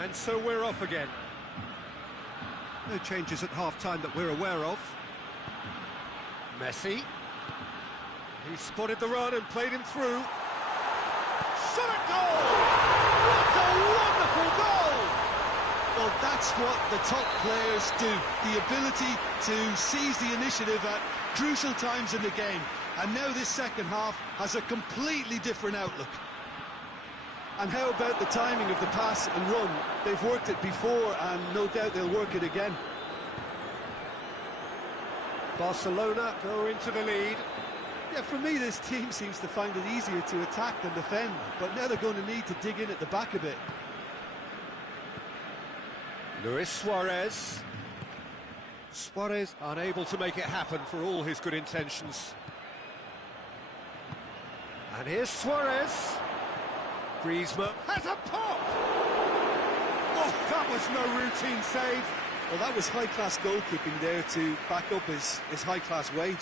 And so we're off again. No changes at half-time that we're aware of. Messi. He spotted the run and played him through. Shot at goal! What a wonderful goal! Well, that's what the top players do. The ability to seize the initiative at crucial times in the game. And now this second half has a completely different outlook. And how about the timing of the pass and run? They've worked it before and no doubt they'll work it again. Barcelona go into the lead. Yeah, for me, this team seems to find it easier to attack than defend, but now they're going to need to dig in at the back a bit. Luis Suarez. Suarez unable to make it happen for all his good intentions. And here's Suarez. Griezmann has a pop! Oh, that was no routine save. Well, that was high-class goalkeeping there to back up his high-class wage.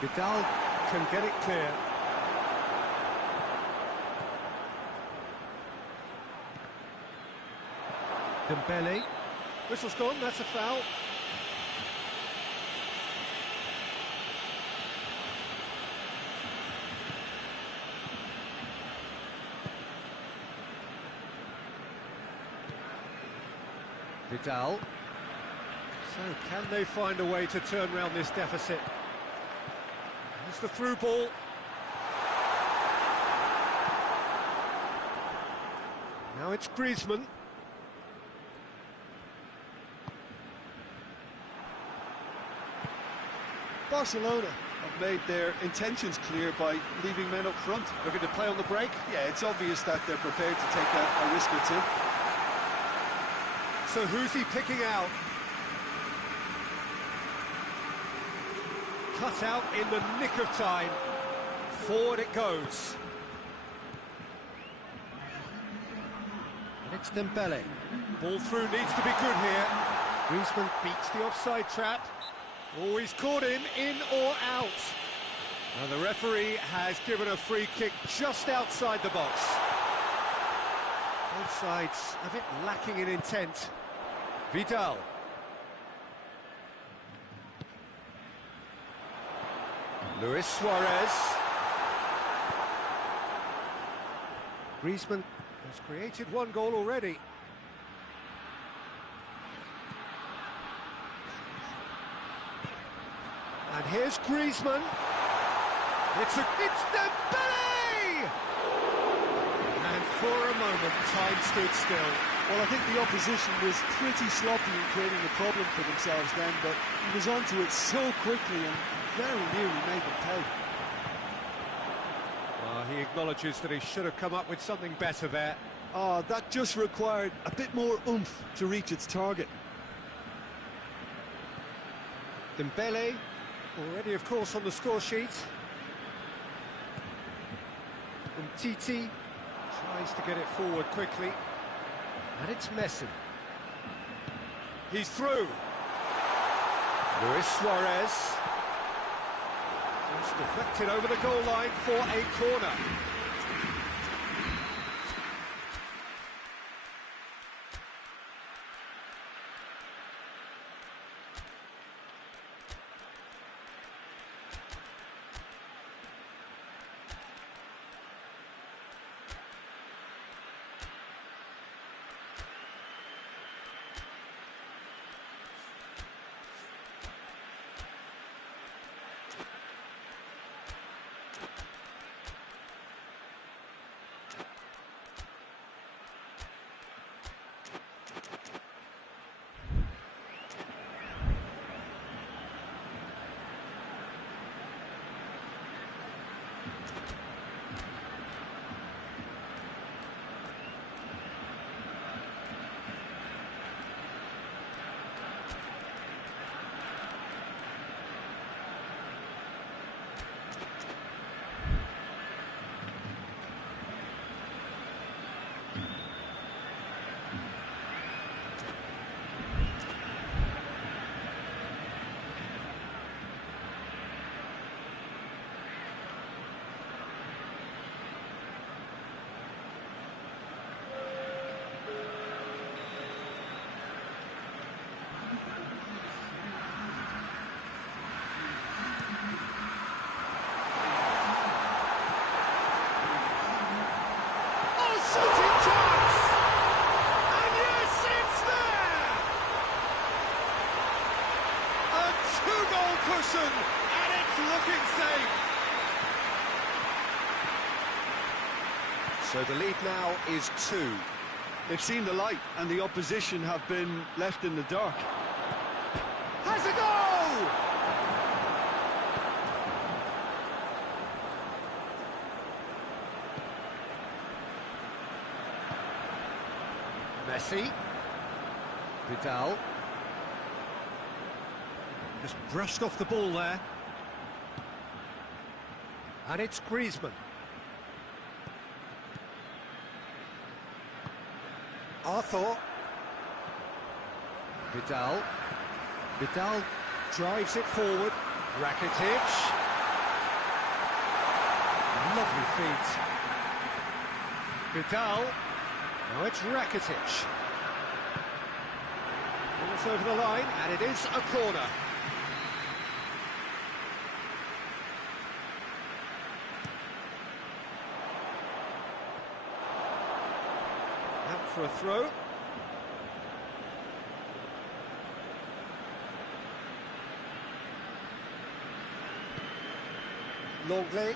Vidal can get it clear. Dembele. Whistle's gone, that's a foul. Vidal. So, can they find a way to turn around this deficit? It's the through ball. Now it's Griezmann. Barcelona have made their intentions clear by leaving men up front. Looking to play on the break. Yeah, it's obvious that they're prepared to take a risk or two. So who's he picking out? Cut out in the nick of time. Forward it goes. And it's Dembele. Ball through needs to be good here. Griezmann beats the offside trap. Oh, he's caught him in or out. Now the referee has given a free kick just outside the box. Both sides a bit lacking in intent. Vidal. Luis Suarez. Griezmann has created one goal already. And here's Griezmann. It's Dembele! And for a moment, time stood still. Well, I think the opposition was pretty sloppy in creating a problem for themselves then, but he was onto it so quickly and very nearly made them pay. He acknowledges that he should have come up with something better there. That just required a bit more oomph to reach its target. Dembele, already of course on the score sheet. And Titi tries to get it forward quickly. And it's Messi. He's through. Luis Suarez. Just deflected over the goal line for a corner. cushion, and it's looking safe. So the lead now is 2. They've seen the light, and the opposition have been left in the dark. Has a goal! Messi. Vidal. Just brushed off the ball there. And it's Griezmann. Arthur. Vidal. Vidal drives it forward. Rakitic. Lovely feet. Vidal. Now it's Rakitic. Ball's over the line, and it is a corner. Out for a throw. Longley.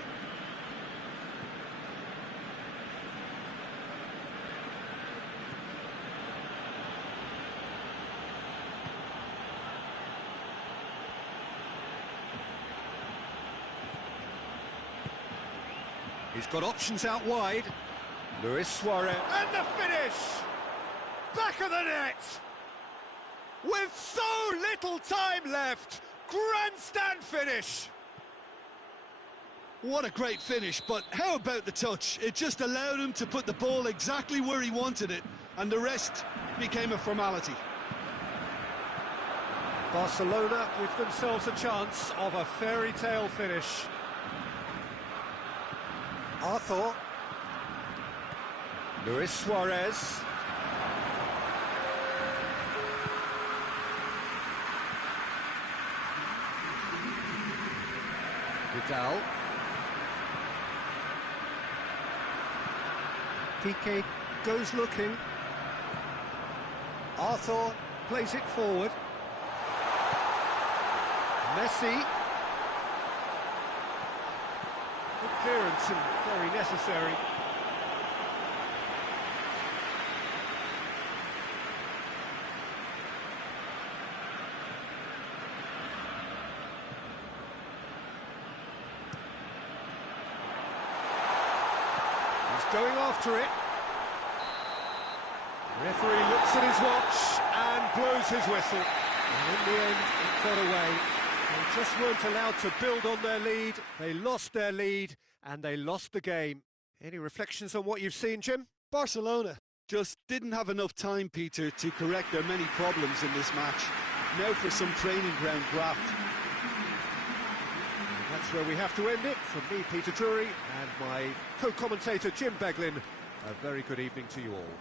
He's got options out wide. Luis Suarez. And the finish! Back of the net! With so little time left! Grandstand finish! What a great finish, but how about the touch? It just allowed him to put the ball exactly where he wanted it, and the rest became a formality. Barcelona give themselves a chance of a fairy tale finish. Arthur. Luis Suarez. Vidal. Piqué goes looking. Arthur plays it forward. Messi. Good clearance and very necessary. He's going after it. The referee looks at his watch and blows his whistle. And in the end, it got away. They just weren't allowed to build on their lead. They lost their lead and they lost the game. Any reflections on what you've seen, Jim? Barcelona just didn't have enough time, Peter, to correct their many problems in this match. Now for some training ground graft. And that's where we have to end it. From me, Peter Drury, and my co-commentator, Jim Beglin, a very good evening to you all.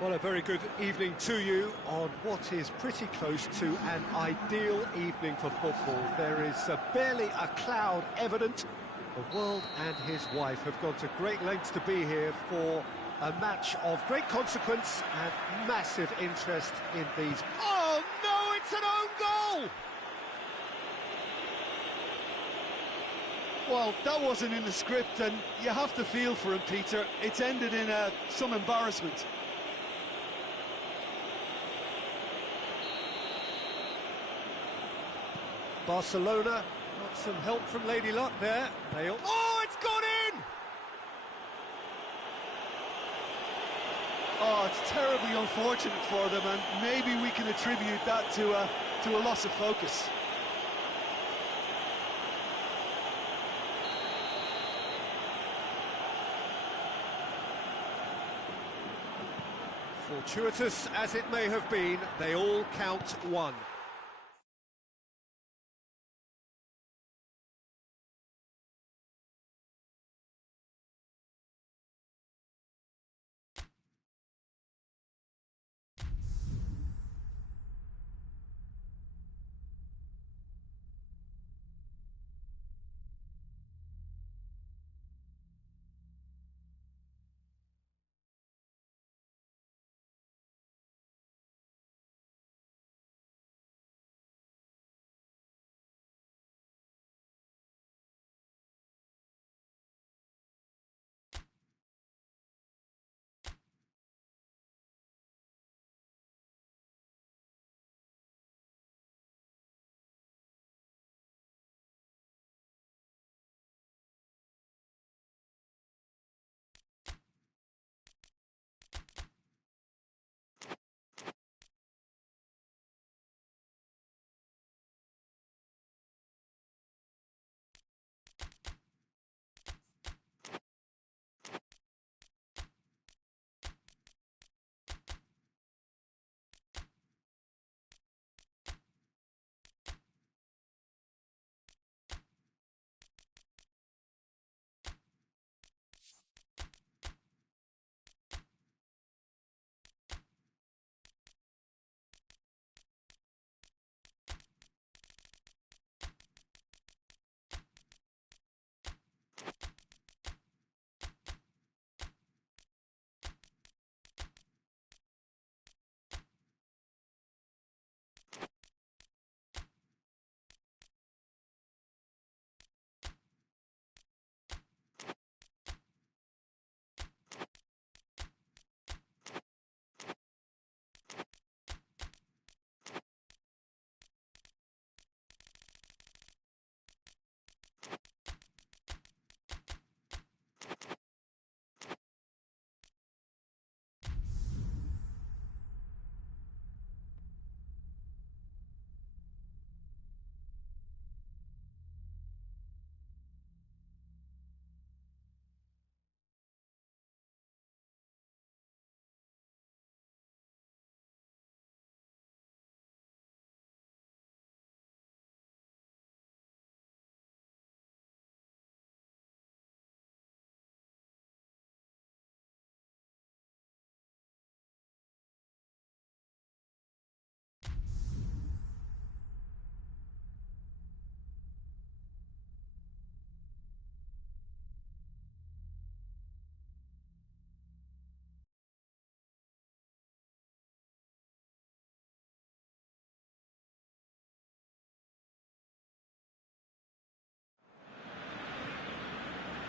Well, a very good evening to you on what is pretty close to an ideal evening for football. There is barely a cloud evident. The world and his wife have gone to great lengths to be here for A match of great consequence and massive interest in these. Oh no, it's an own goal! Well, that wasn't in the script, and you have to feel for him, Peter. It's ended in some embarrassment. Barcelona got some help from Lady Luck there. Oh, it's gone in! Oh, it's terribly unfortunate for them, and maybe we can attribute that to a loss of focus. Fortuitous as it may have been, they all count one.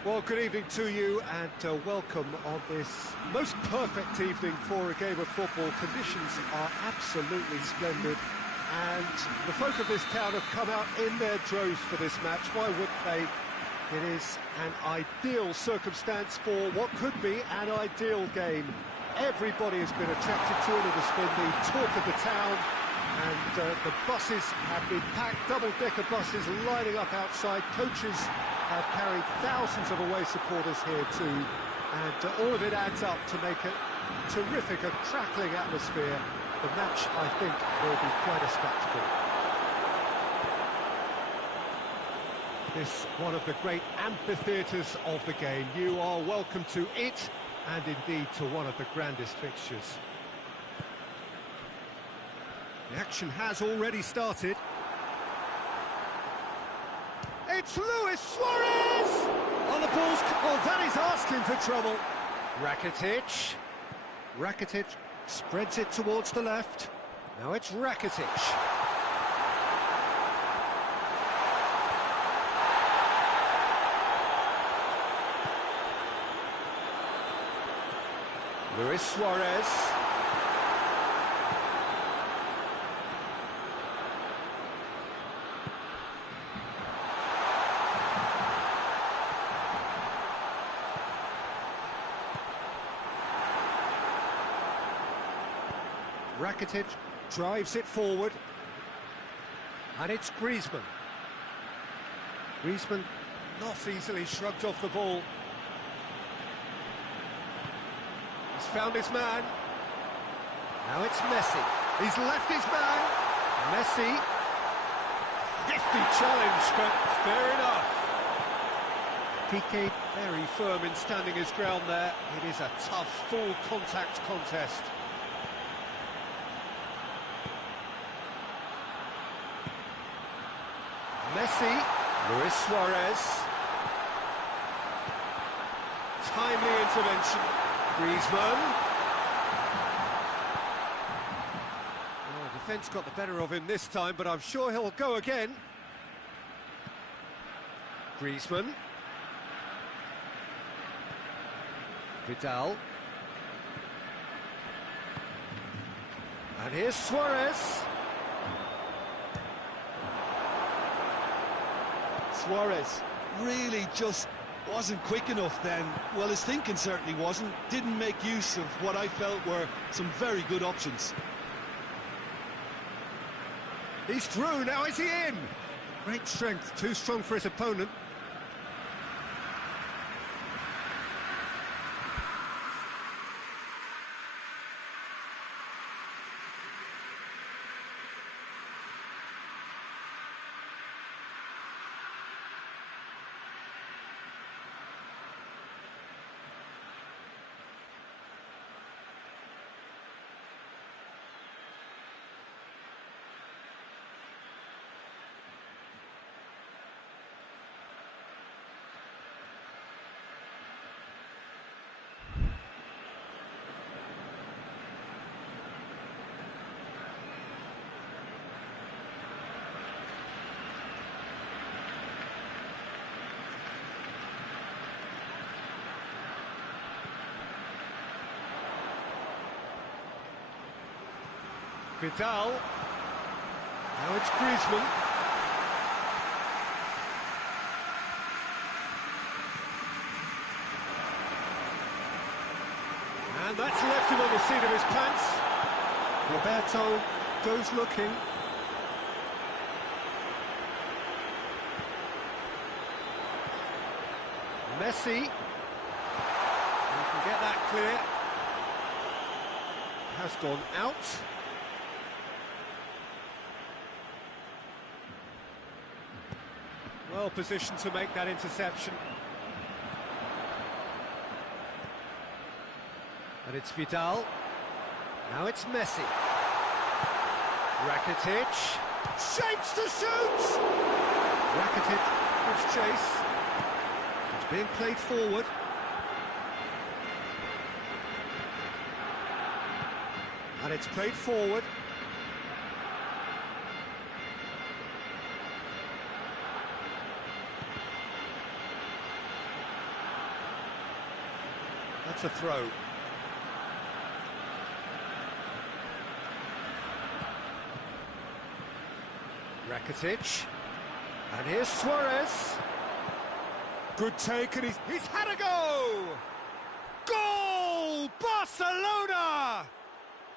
Well, good evening to you and welcome on this most perfect evening for a game of football. Conditions are absolutely splendid and the folk of this town have come out in their droves for this match. Why wouldn't they? It is an ideal circumstance for what could be an ideal game. Everybody has been attracted to it. It has been the talk of the town, and the buses have been packed, double-decker buses lining up outside. Coaches have carried thousands of away supporters here too, and all of it adds up to make a terrific, a crackling atmosphere. The match, I think, will be quite a spectacle. This one of the great amphitheatres of the game. You are welcome to it, and indeed to one of the grandest fixtures. The action has already started. It's Luis Suarez! On the ball's... Oh, that is asking for trouble. Rakitic. Rakitic spreads it towards the left. Now it's Rakitic. Luis Suarez. Rakitic drives it forward. And it's Griezmann. Griezmann not easily shrugged off the ball. He's found his man. Now it's Messi. He's left his man. Messi. Hefty challenge, but fair enough. Piqué very firm in standing his ground there. It is a tough, full contact contest. Messi. Luis Suarez. Timely intervention. Griezmann. Oh, defence got the better of him this time, but I'm sure he'll go again. Griezmann. Vidal. And here's Suarez. Suarez really just wasn't quick enough then. Well, his thinking certainly wasn't. Didn't make use of what I felt were some very good options. He's through, now is he in? Great strength, too strong for his opponent. Vidal. Now it's Griezmann. And that's left him on the seat of his pants. Roberto goes looking. Messi. You can get that clear. Has gone out. Well positioned to make that interception. And it's Vidal. Now it's Messi. Rakitic. Shapes to shoot! Rakitic gives chase. It's being played forward. And it's played forward. That's a throw. Rakitic. And here's Suarez. Good take, and he's had a go! Goal! Barcelona!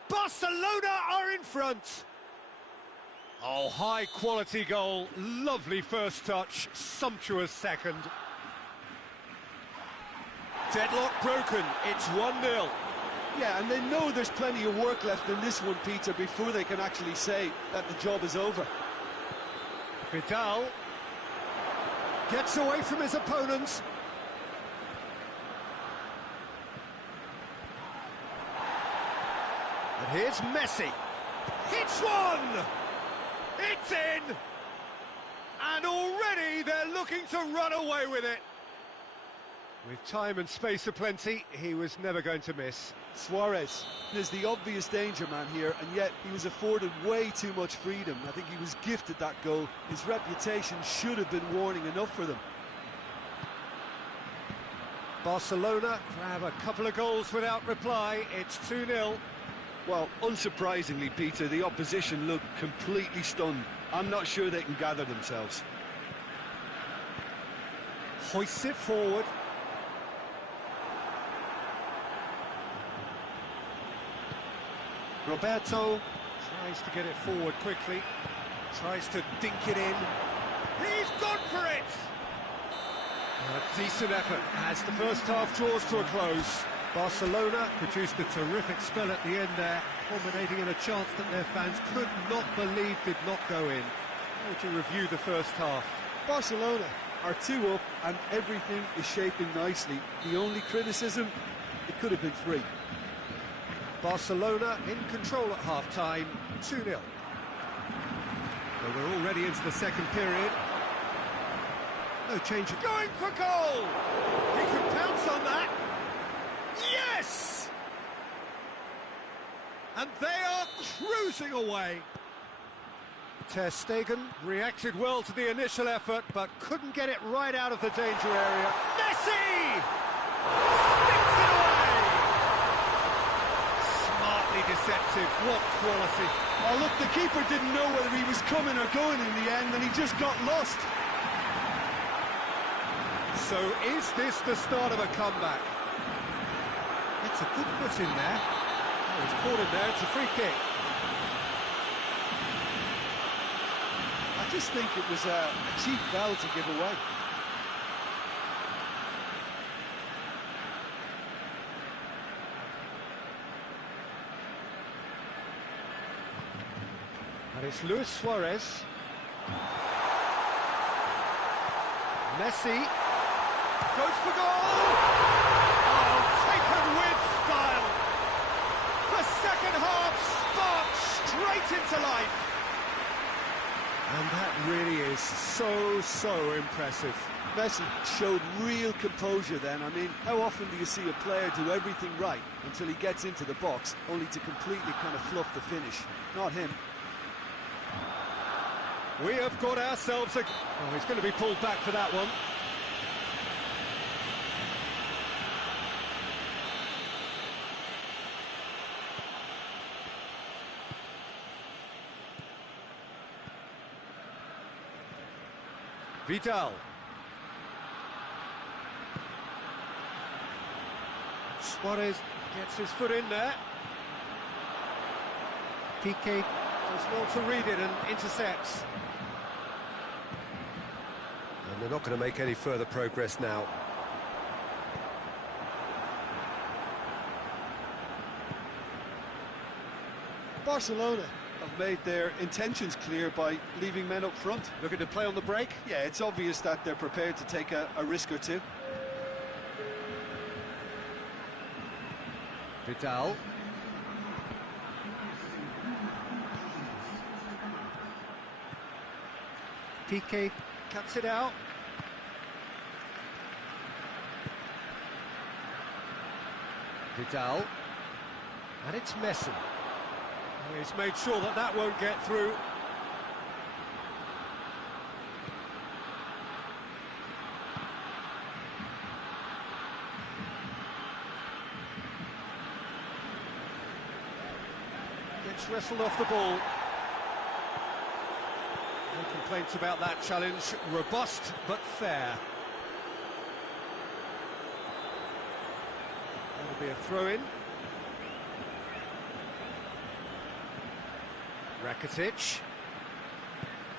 Barcelona are in front. Oh, high-quality goal. Lovely first touch. Sumptuous second. Deadlock broken, it's 1-0. Yeah, and they know there's plenty of work left in this one, Peter, before they can actually say that the job is over. Vidal gets away from his opponents. And here's Messi. Hits one! It's in! And already they're looking to run away with it. With time and space aplenty, he was never going to miss. Suarez is the obvious danger man here, and yet he was afforded way too much freedom. I think he was gifted that goal. His reputation should have been warning enough for them. Barcelona grab a couple of goals without reply. It's 2-0. Well, unsurprisingly, Peter, the opposition look completely stunned. I'm not sure they can gather themselves. Hoists it forward. Roberto tries to get it forward quickly, tries to dink it in. He's gone for it! A decent effort as the first half draws to a close. Barcelona produced a terrific spell at the end there, culminating in a chance that their fans could not believe did not go in. How would you review the first half? Barcelona are 2 up and everything is shaping nicely. The only criticism, it could have been 3. Barcelona in control at half-time, 2-0. But we're already into the second period. No change. Going for goal! He can pounce on that. Yes! And they are cruising away. Ter Stegen reacted well to the initial effort, but couldn't get it right out of the danger area. Messi! Sticks it away! Smartly deceptive, what quality. Oh, look, the keeper didn't know whether he was coming or going in the end, and he just got lost. So is this the start of a comeback? It's a good foot in there. Oh, he's caught him there, it's a free kick. I just think it was a cheap foul to give away. And it's Luis Suarez. Messi goes for goal! Oh, taken with style! The second half sparked straight into life! And that really is so impressive. Messi showed real composure then. I mean, how often do you see a player do everything right until he gets into the box, only to completely kind of fluff the finish? Not him. We have got ourselves a... Oh, he's going to be pulled back for that one. Vidal. Suarez gets his foot in there. Piqué does well to read it and intercepts. And they're not going to make any further progress now. Barcelona have made their intentions clear by leaving men up front. Looking to play on the break? Yeah, it's obvious that they're prepared to take a risk or two. Vidal. Piqué cuts it out. Vidal. And it's Messi. He's made sure that that won't get through. Gets wrestled off the ball. No complaints about that challenge. Robust but fair. That'll be a throw-in. Rakitic.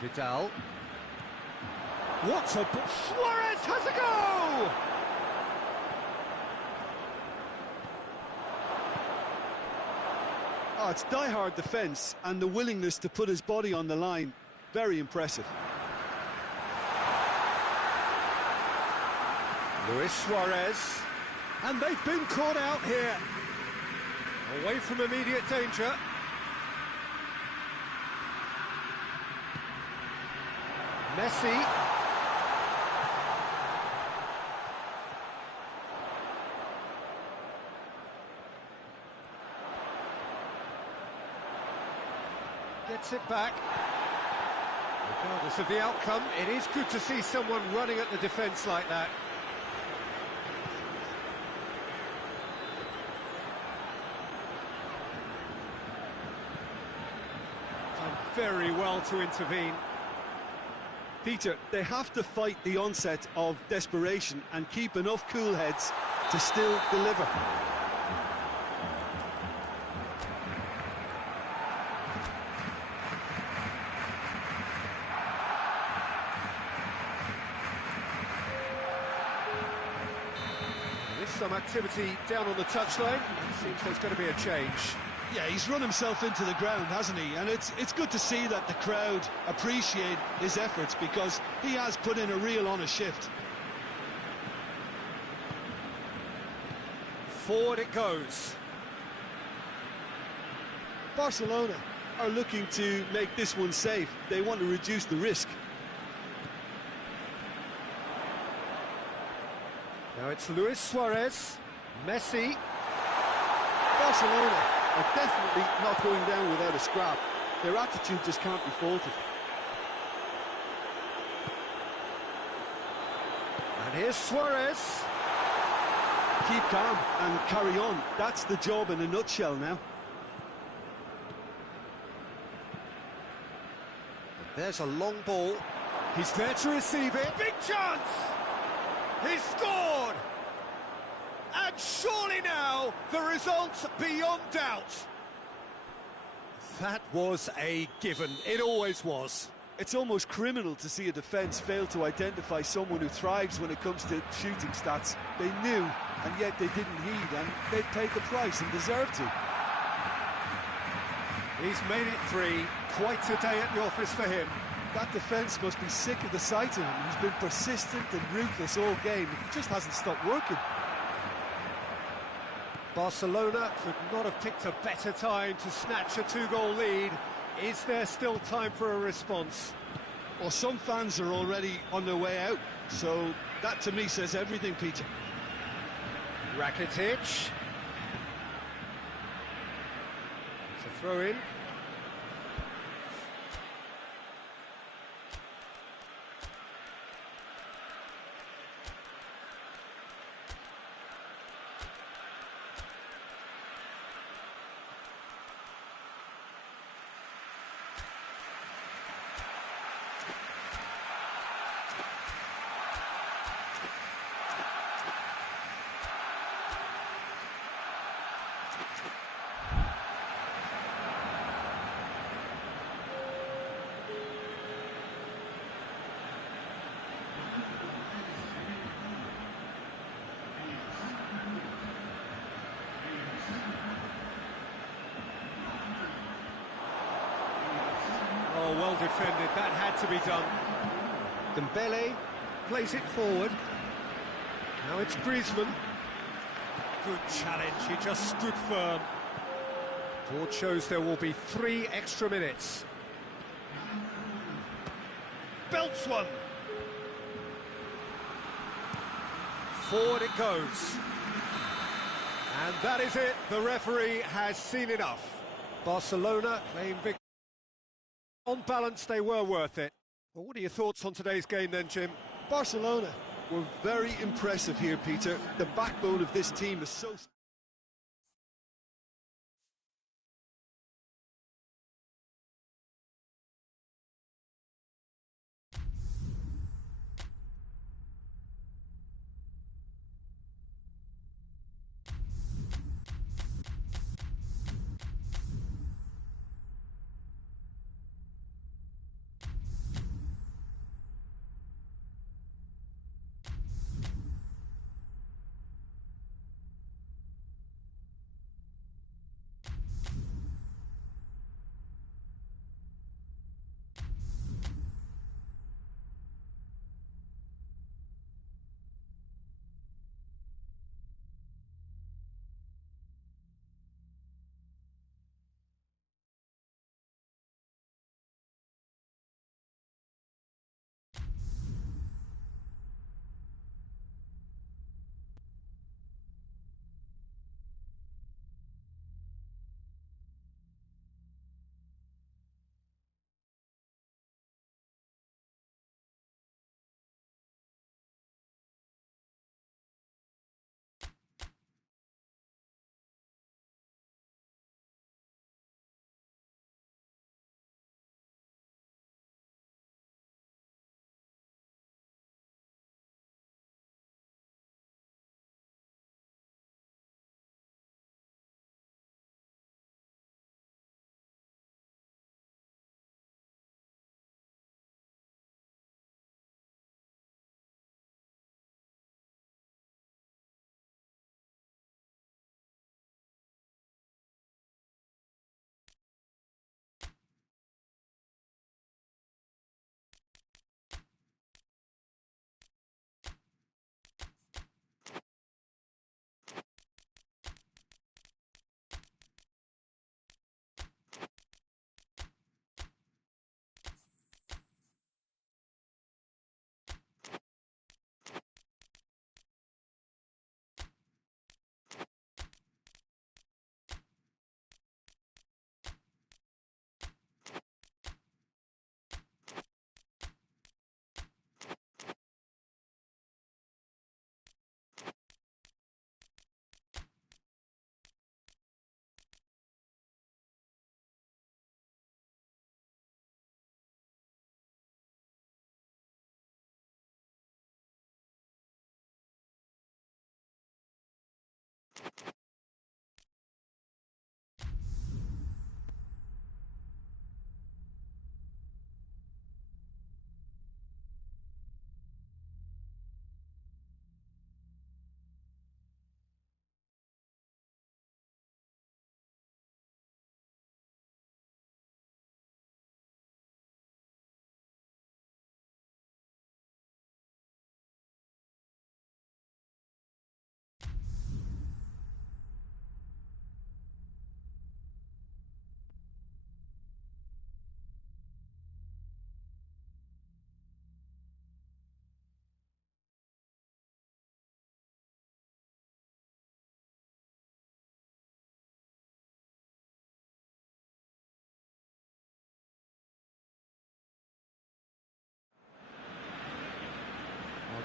Vidal. What a ball! Suarez has a go! Oh, it's die-hard defence and the willingness to put his body on the line. Very impressive. Luis Suarez. And they've been caught out here. Away from immediate danger. Messi. Gets it back. Regardless of the outcome, it is good to see someone running at the defence like that. Done very well to intervene. Peter, they have to fight the onset of desperation and keep enough cool heads to still deliver. There's some activity down on the touchline. It seems there's going to be a change. Yeah, he's run himself into the ground, hasn't he? And it's good to see that the crowd appreciate his efforts, because he has put in a real honest shift. Forward it goes. Barcelona are looking to make this one safe. They want to reduce the risk. Now it's Luis Suarez, Messi. Barcelona are definitely not going down without a scrap. Their attitude just can't be faulted. And here's Suarez. Keep calm and carry on. That's the job in a nutshell now. There's a long ball. He's there to receive it. Big chance! He's scored! And surely now, the result beyond doubt. That was a given. It always was. It's almost criminal to see a defence fail to identify someone who thrives when it comes to shooting stats. They knew, and yet they didn't heed, and they paid the price and deserved to. He's made it three. Quite a day at the office for him. That defence must be sick of the sight of him. He's been persistent and ruthless all game. It just hasn't stopped working. Barcelona could not have picked a better time to snatch a two-goal lead. Is there still time for a response? Well, some fans are already on their way out, so that to me says everything, Peter. Rakitic. It's a throw-in. Oh, well defended. That had to be done. Dembele plays it forward. Now it's Griezmann. Good challenge. He just stood firm. Board shows there will be 3 extra minutes. Belts one. Forward it goes. And that is it. The referee has seen enough. Barcelona claim victory. On balance, they were worth it. Well, what are your thoughts on today's game then, Jim? Barcelona were very impressive here, Peter. The backbone of this team is so...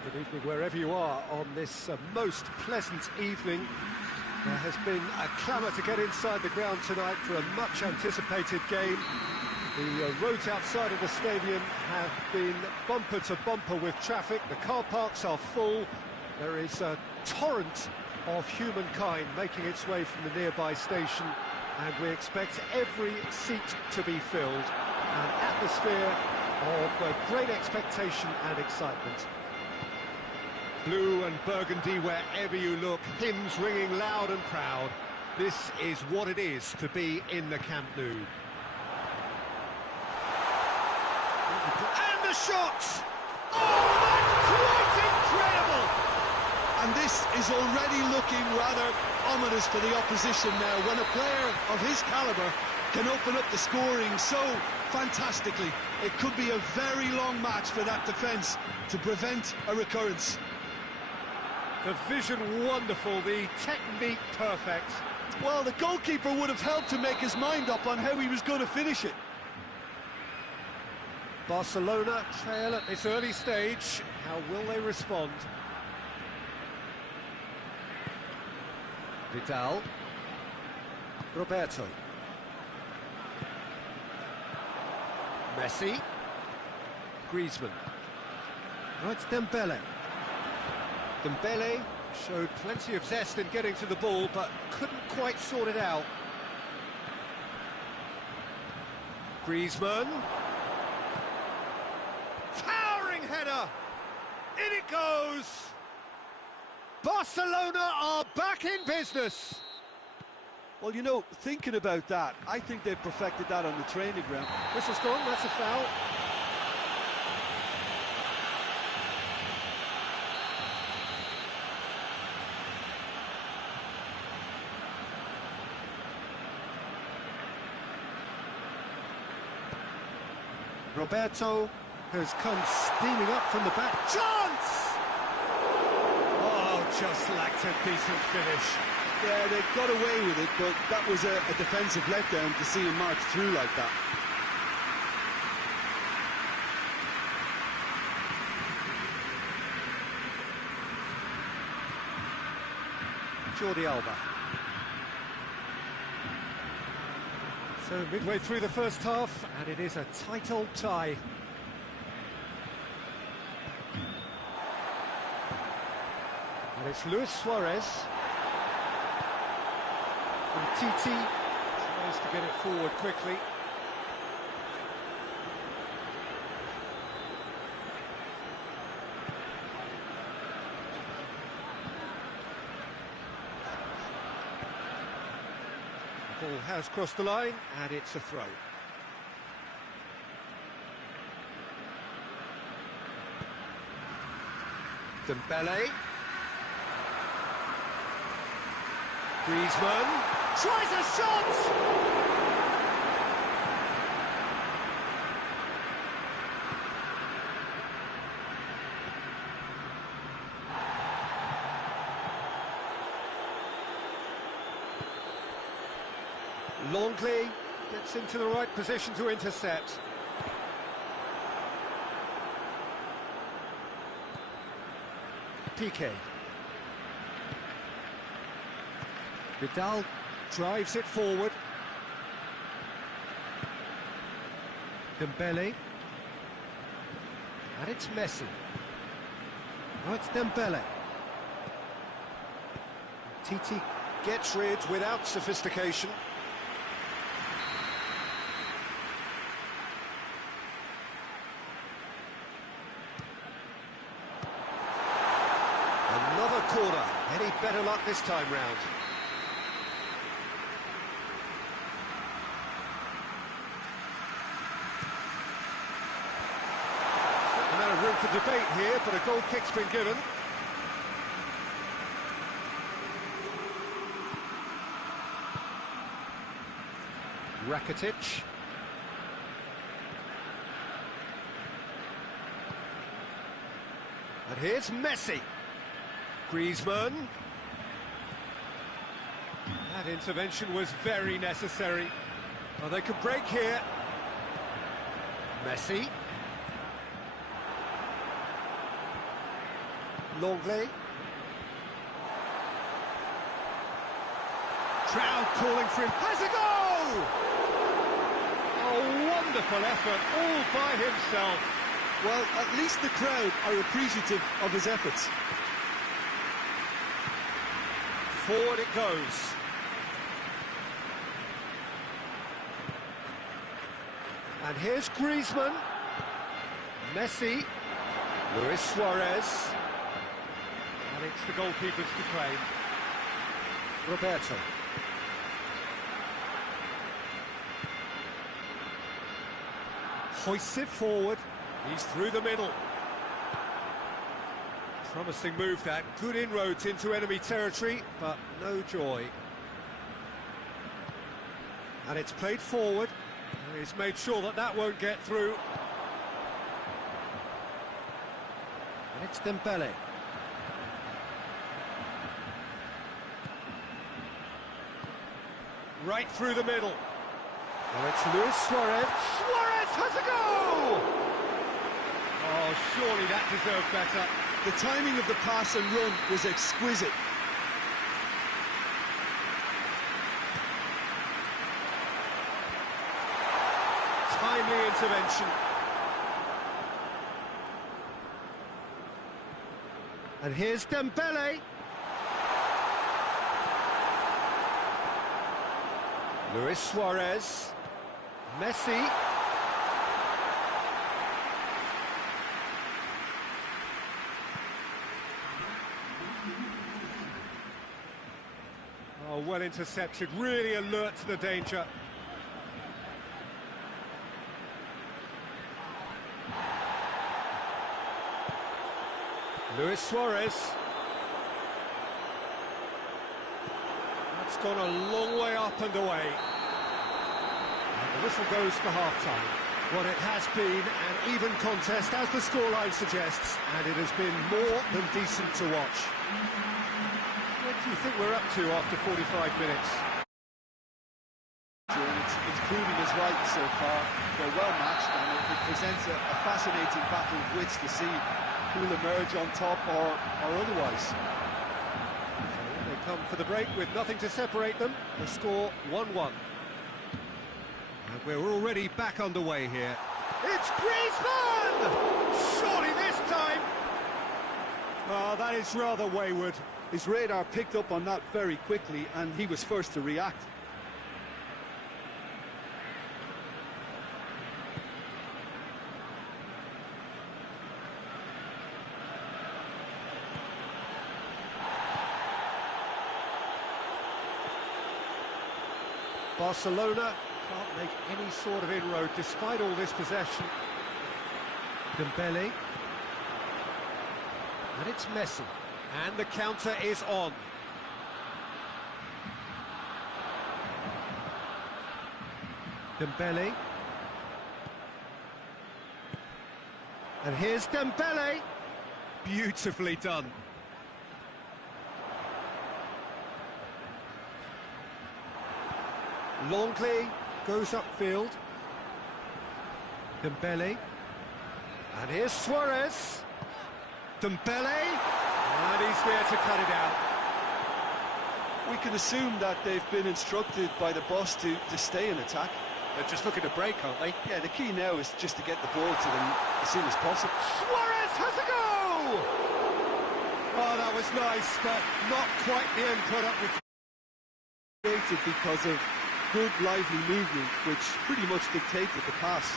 Good evening wherever you are on this most pleasant evening. There has been a clamour to get inside the ground tonight for a much anticipated game. The roads outside of the stadium have been bumper to bumper with traffic. The car parks are full. There is a torrent of humankind making its way from the nearby station, and we expect every seat to be filled. An atmosphere of great expectation and excitement. Blue and burgundy wherever you look, hymns ringing loud and proud. This is what it is to be in the Camp Nou. And the shot! Oh, that's quite incredible! And this is already looking rather ominous for the opposition now, when a player of his calibre can open up the scoring so fantastically. It could be a very long match for that defence to prevent a recurrence. The vision wonderful, the technique perfect. Well, the goalkeeper would have helped to make his mind up on how he was going to finish it. Barcelona trail at this early stage. How will they respond? Vidal. Roberto. Messi. Griezmann. Oh, it's Dembele. Dembele showed plenty of zest in getting to the ball, but couldn't quite sort it out. Griezmann. Towering header! In it goes! Barcelona are back in business! Well, you know, thinking about that, I think they've perfected that on the training ground. Whistle's gone, that's a foul. Roberto has come steaming up from the back. Chance! Oh, just lacked a decent finish. Yeah, they got away with it, but that was a defensive letdown to see him march through like that. Jordi Alba. So midway through the first half, and it is a tight old tie. And it's Luis Suarez. And Titi tries to get it forward quickly. The ball has crossed the line, and it's a throw. Dembele. Griezmann tries a shot! Longley gets into the right position to intercept. Piqué. Vidal drives it forward. Dembele. And it's Messi. Now it's Dembele. Titi Gets rid without sophistication. Another corner. Any better luck this time round? Certain amount of room for debate here, but a goal kick's been given. Rakitic. And here's Messi. Griezmann. That intervention was very necessary. Well, they could break here. Messi. Longley. Crowd calling for him. Has a goal! A wonderful effort, all by himself. Well, at least the crowd are appreciative of his efforts. Forward it goes. And here's Griezmann. Messi. Luis Suarez. And it's the goalkeepers to claim. Roberto. Hoists it forward. He's through the middle. Promising move that. Good inroads into enemy territory, but no joy. And it's played forward. And he's made sure that that won't get through. And it's Dembele. Right through the middle. Well, it's Luis Suarez. Suarez has a goal! Oh, surely that deserved better. The timing of the pass and run was exquisite. Timely intervention. And here's Dembele. Luis Suarez. Messi. Oh, well intercepted, really alert to the danger. Luis Suarez. That's gone a long way up and away. And the whistle goes for half-time. Well, it has been an even contest, as the scoreline suggests, and it has been more than decent to watch. What do you think we're up to after 45 minutes? It's proving us right so far. They're well matched, and it presents a fascinating battle of wits to see who'll emerge on top or otherwise. So they come for the break with nothing to separate them. The score 1-1. And we're already back underway here. It's Griezmann! Surely this time! Oh, that is rather wayward. His radar picked up on that very quickly, and he was first to react. Barcelona can't make any sort of inroad despite all this possession. Dembele. And it's Messi. And the counter is on. Dembele. And here's Dembele. Beautifully done. Longley goes upfield. Dembele. And here's Suarez. Dembele. And he's there to cut it out. We can assume that they've been instructed by the boss to stay in attack. They're just looking to break, aren't they? Yeah, the key now is just to get the ball to them as soon as possible. Suarez has a goal! Oh, that was nice, but not quite the end product. wanted because of good, lively movement, which pretty much dictated the pass.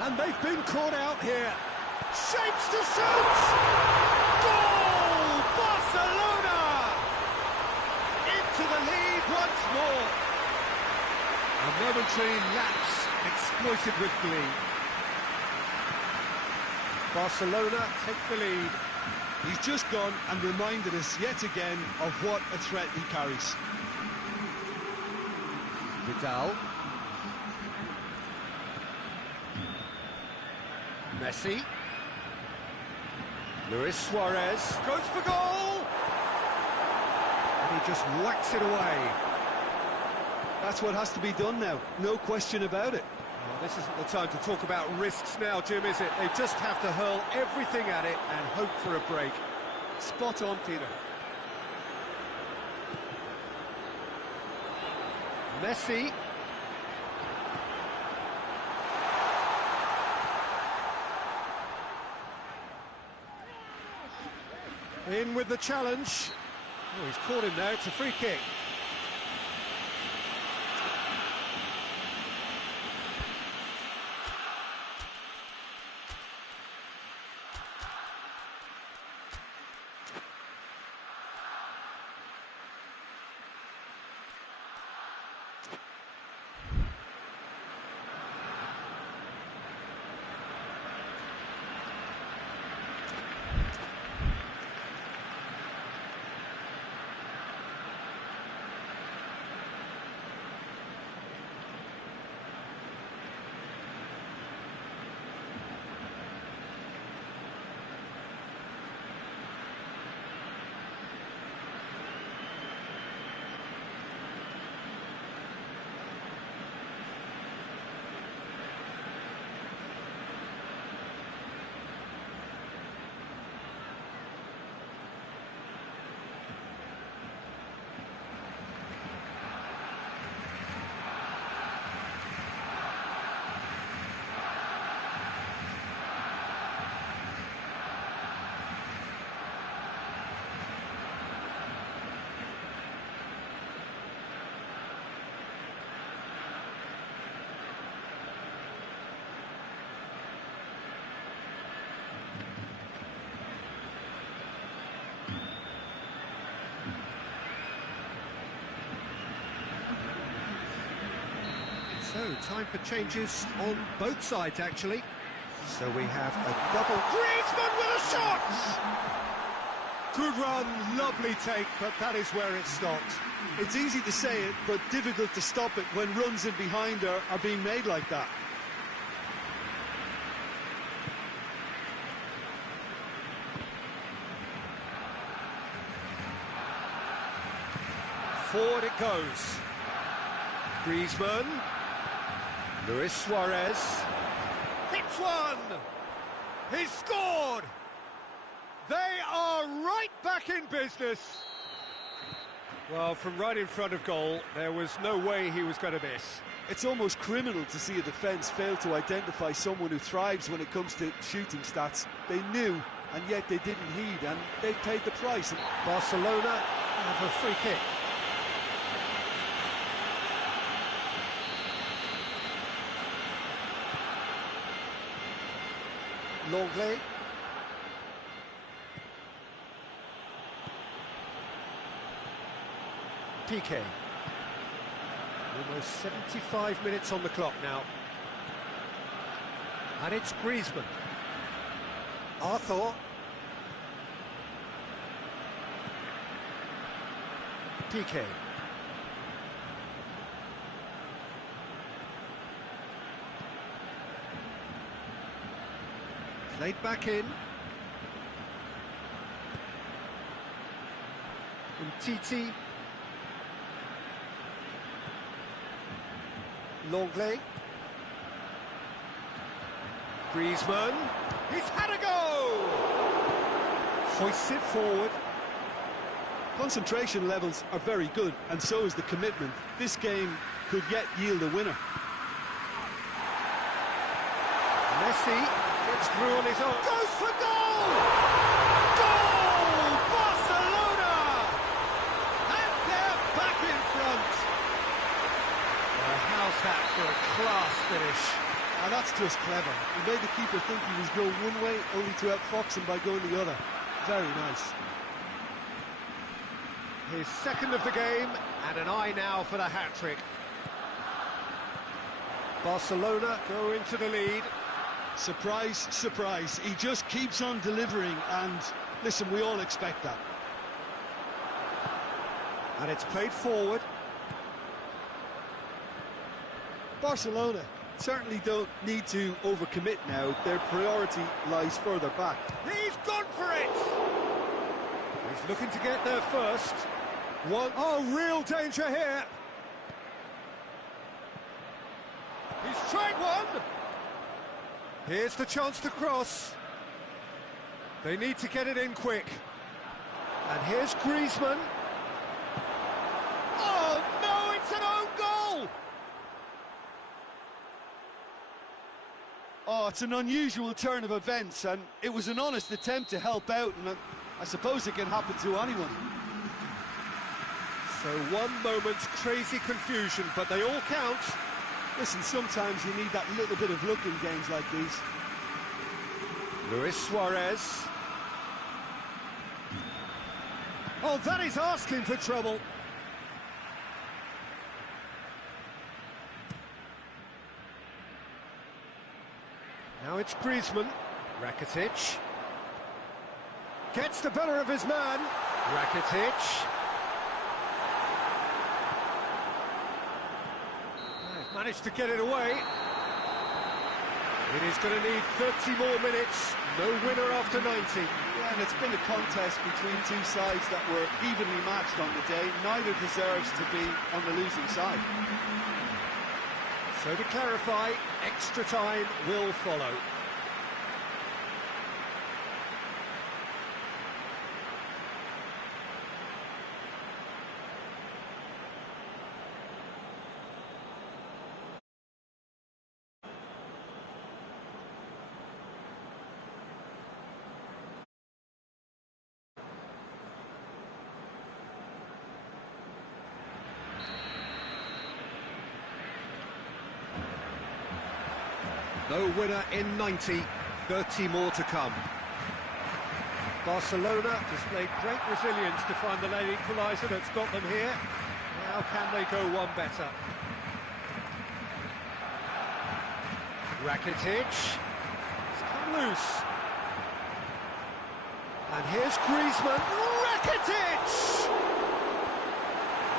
And they've been caught out here. Shapes to shoot! Goal! Barcelona! Into the lead once more. A momentary lapse exploited with glee. Barcelona take the lead. He's just gone and reminded us yet again of what a threat he carries. Vidal. Messi. Luis Suarez goes for goal! And he just whacks it away. That's what has to be done now, no question about it. Well, this isn't the time to talk about risks now, Jim, is it? They just have to hurl everything at it and hope for a break. Spot on, Peter. Messi. In with the challenge. Oh, he's caught him there, it's a free kick. So, time for changes on both sides, actually. So we have a double. Griezmann with a shot! Good run, lovely take, but that is where it stopped. It's easy to say it, but difficult to stop it when runs in behind are being made like that. Forward it goes. Griezmann. Luis Suarez. Hits one! He's scored! They are right back in business. Well, from right in front of goal, there was no way he was going to miss. It's almost criminal to see a defence fail to identify someone who thrives when it comes to shooting stats. They knew, and yet they didn't heed, and they've paid the price. Barcelona have a free kick. Longley. Piqué. Almost 75 minutes on the clock now. And it's Griezmann. Arthur. Piqué. Played back in. Umtiti. Longley. Griezmann. He's had a go! Hoists it forward. Concentration levels are very good, and so is the commitment. This game could yet yield a winner. Messi gets through on his own. Goes for goal! Goal! That's just clever. He made the keeper think he was going one way, only to outfox him by going the other. Very nice. His second of the game, and an eye now for the hat-trick. Barcelona go into the lead. Surprise, surprise. He just keeps on delivering, and listen, we all expect that. And it's played forward. Barcelona certainly don't need to overcommit now. Their priority lies further back. He's gone for it! He's looking to get there first. Oh, real danger here. He's tried one. Here's the chance to cross. They need to get it in quick. And here's Griezmann. Oh, no, it's an own goal! Oh, it's an unusual turn of events, and it was an honest attempt to help out, and I suppose it can happen to anyone. So one moment's crazy confusion, but they all count. Listen, sometimes you need that little bit of luck in games like these. Luis Suarez. Oh, that is asking for trouble. Now it's Griezmann. Rakitic. Gets the better of his man. Rakitic. They've managed to get it away. It is going to need 30 more minutes. No winner after 90. Yeah, and it's been a contest between two sides that were evenly matched on the day. Neither deserves to be on the losing side. So to clarify, extra time will follow. No winner in 90, 30 more to come. Barcelona displayed great resilience to find the late equaliser that's got them here. Now can they go one better? Rakitic. It's come loose. And here's Griezmann. Rakitic!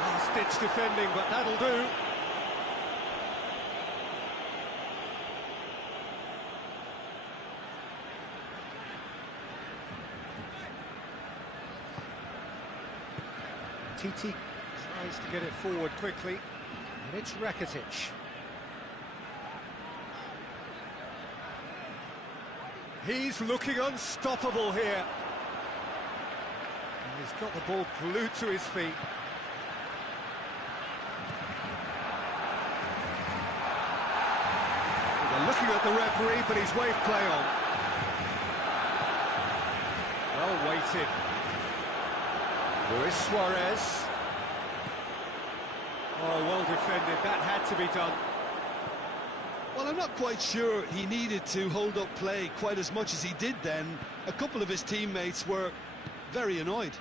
Last-ditch defending, but that'll do. Titi tries to get it forward quickly, and it's Rakitic. He's looking unstoppable here. And he's got the ball glued to his feet. They're looking at the referee, but he's waved play on. Well weighted. Luis Suarez. Oh, well defended. That had to be done. Well, I'm not quite sure he needed to hold up play quite as much as he did then. A couple of his teammates were very annoyed.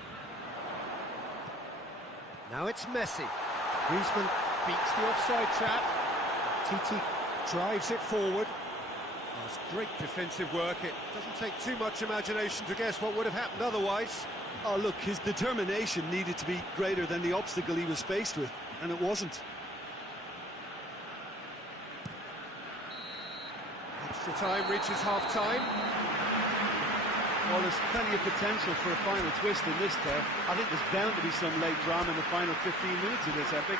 Now it's Messi. Griezmann beats the offside trap. Titi drives it forward. That's great defensive work. It doesn't take too much imagination to guess what would have happened otherwise. Oh, look, his determination needed to be greater than the obstacle he was faced with, and it wasn't. Extra time reaches half-time. Well, there's plenty of potential for a final twist in this tale. I think there's bound to be some late drama in the final 15 minutes of this epic.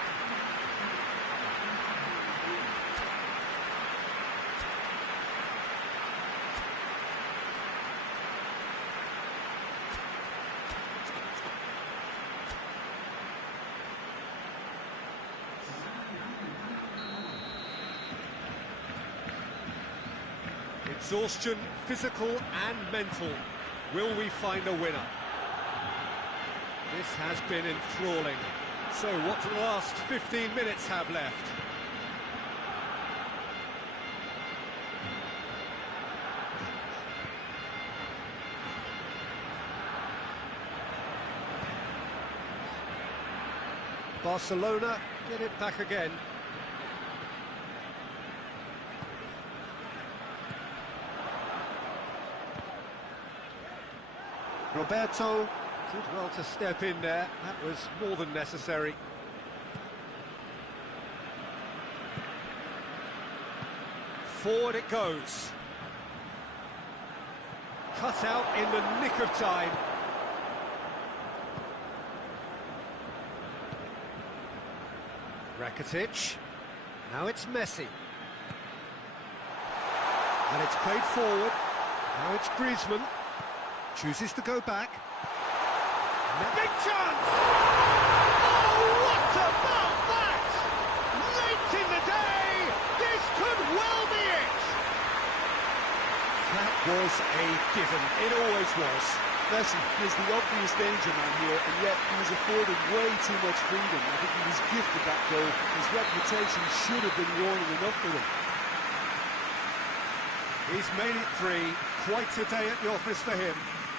Exhaustion, physical and mental. Will we find a winner? This has been enthralling. So what do the last 15 minutes have left? Barcelona get it back again. Roberto did well to step in there. That was more than necessary. Forward it goes. Cut out in the nick of time. Rakitic. Now it's Messi. And it's played forward. Now it's Griezmann. Chooses to go back. Big chance! Oh, what about that? Late in the day, this could well be it! That was a given. It always was. Messi is the obvious danger man here, and yet he was afforded way too much freedom. I think he was gifted that goal. His reputation should have been warning enough for him. He's made it 3. Quite a day at the office for him.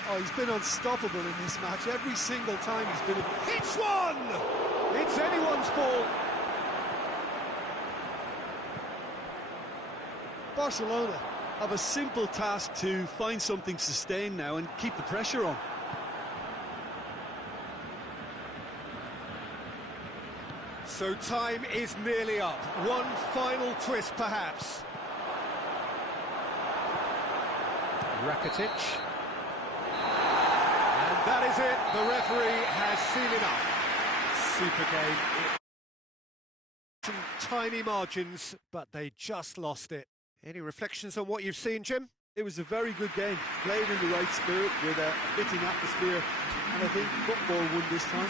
Oh, he's been unstoppable in this match. Every single time he's been... It's one! It's anyone's ball. Barcelona have a simple task to find something sustained now and keep the pressure on. So time is nearly up. One final twist, perhaps. Rakitic. And that is it. The referee has seen enough. Super game. Tiny margins, but they just lost it. Any reflections on what you've seen, Jim? It was a very good game, played in the right spirit with a fitting atmosphere, and I think football won this time.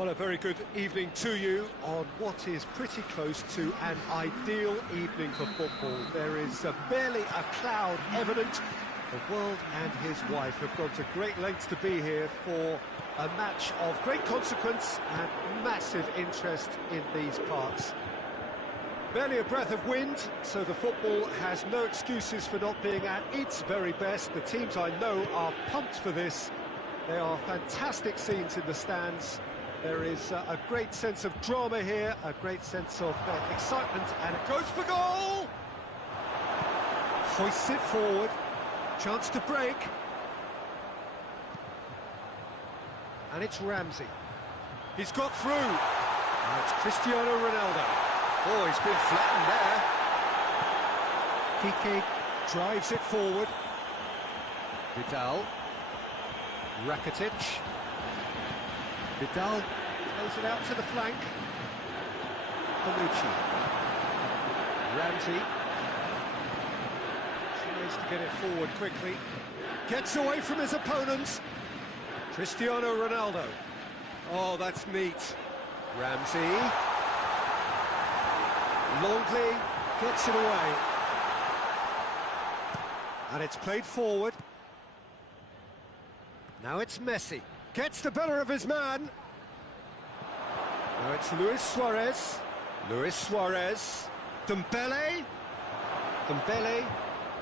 Well, a very good evening to you on what is pretty close to an ideal evening for football. There is barely a cloud evident. The world and his wife have gone to great lengths to be here for a match of great consequence and massive interest in these parts. Barely a breath of wind, so the football has no excuses for not being at its very best. The teams I know are pumped for this. There are fantastic scenes in the stands. There is a great sense of drama here, a great sense of excitement, and it goes for goal! Hoists it forward, chance to break. And it's Ramsey. He's got through. And it's Cristiano Ronaldo. Oh, he's been flattened there. Piqué drives it forward. Vidal. Rakitic. Vidal plays it out to the flank. Bonucci. Ramsey tries to get it forward quickly. Gets away from his opponents. Cristiano Ronaldo. Oh, that's neat. Ramsey. Longley gets it away. And it's played forward. Now it's Messi. Gets the better of his man. Now it's Luis Suarez. Luis Suarez. Dembele. Dembele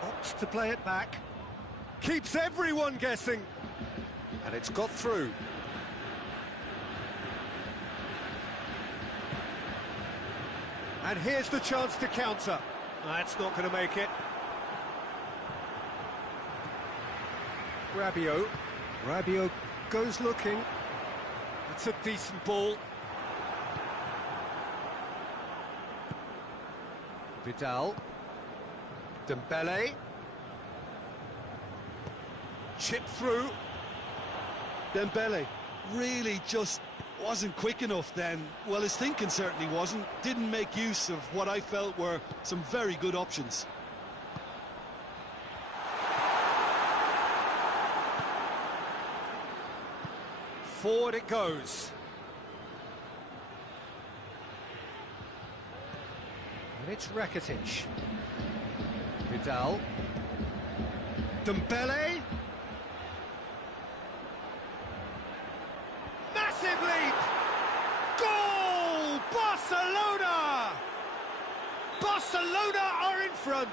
opts to play it back. Keeps everyone guessing. And it's got through. And here's the chance to counter. That's not going to make it. Rabiot. Rabiot goes looking. It's a decent ball. Vidal. Dembele. Chip through. Dembele really just wasn't quick enough then. Well, his thinking certainly wasn't. Didn't make use of what I felt were some very good options. Forward it goes. And it's Rakitic. Vidal. Dembele. Massive leap! Goal! Barcelona! Barcelona are in front.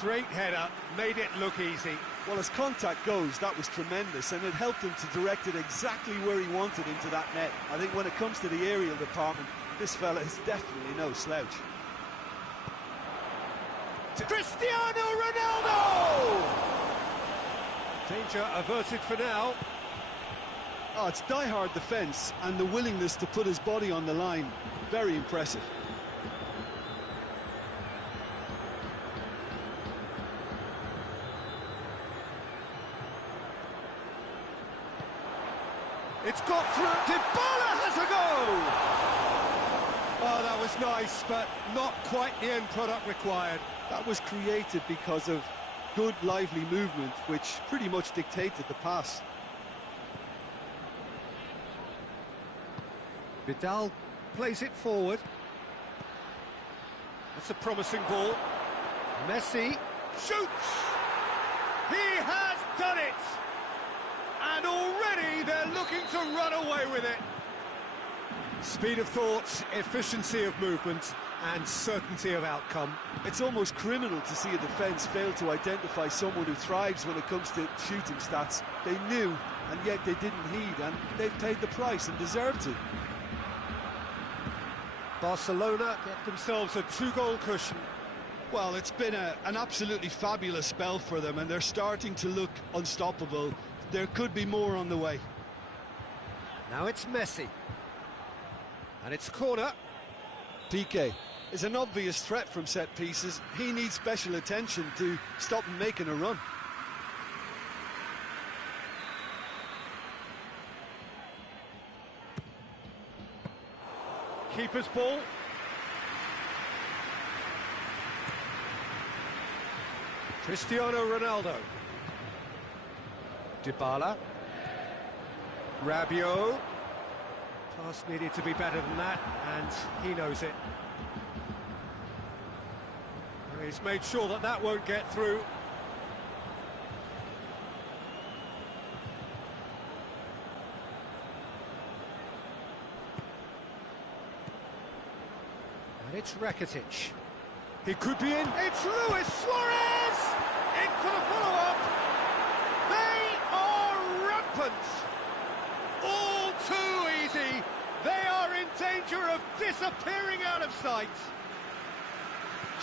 Great header, made it look easy. Well, as contact goes, that was tremendous, and it helped him to direct it exactly where he wanted into that net. I think when it comes to the aerial department, this fella is definitely no slouch. Cristiano Ronaldo! Danger averted for now. Oh, it's die-hard defence and the willingness to put his body on the line. Very impressive. It's got through. Dybala has a go! Oh, that was nice, but not quite the end product required. That was created because of good, lively movement, which pretty much dictated the pass. Vidal plays it forward. That's a promising ball. Messi shoots! He has done it! And already they're looking to run away with it. Speed of thought, efficiency of movement, and certainty of outcome. It's almost criminal to see a defence fail to identify someone who thrives when it comes to shooting stats. They knew, and yet they didn't heed, and they've paid the price and deserved to. Barcelona get themselves a 2-goal cushion. Well, it's been an absolutely fabulous spell for them, and they're starting to look unstoppable. There could be more on the way. Now it's Messi. And it's corner. Piqué is an obvious threat from set pieces. He needs special attention to stop him making a run. Keeper's ball. Cristiano Ronaldo. Dybala. Rabiot. Pass needed to be better than that, and he knows it. He's made sure that that won't get through. And it's Rakitic. He could be in. It's Luis Suarez! In for the follow-up. They are rampant. All too easy. They are in danger of disappearing out of sight.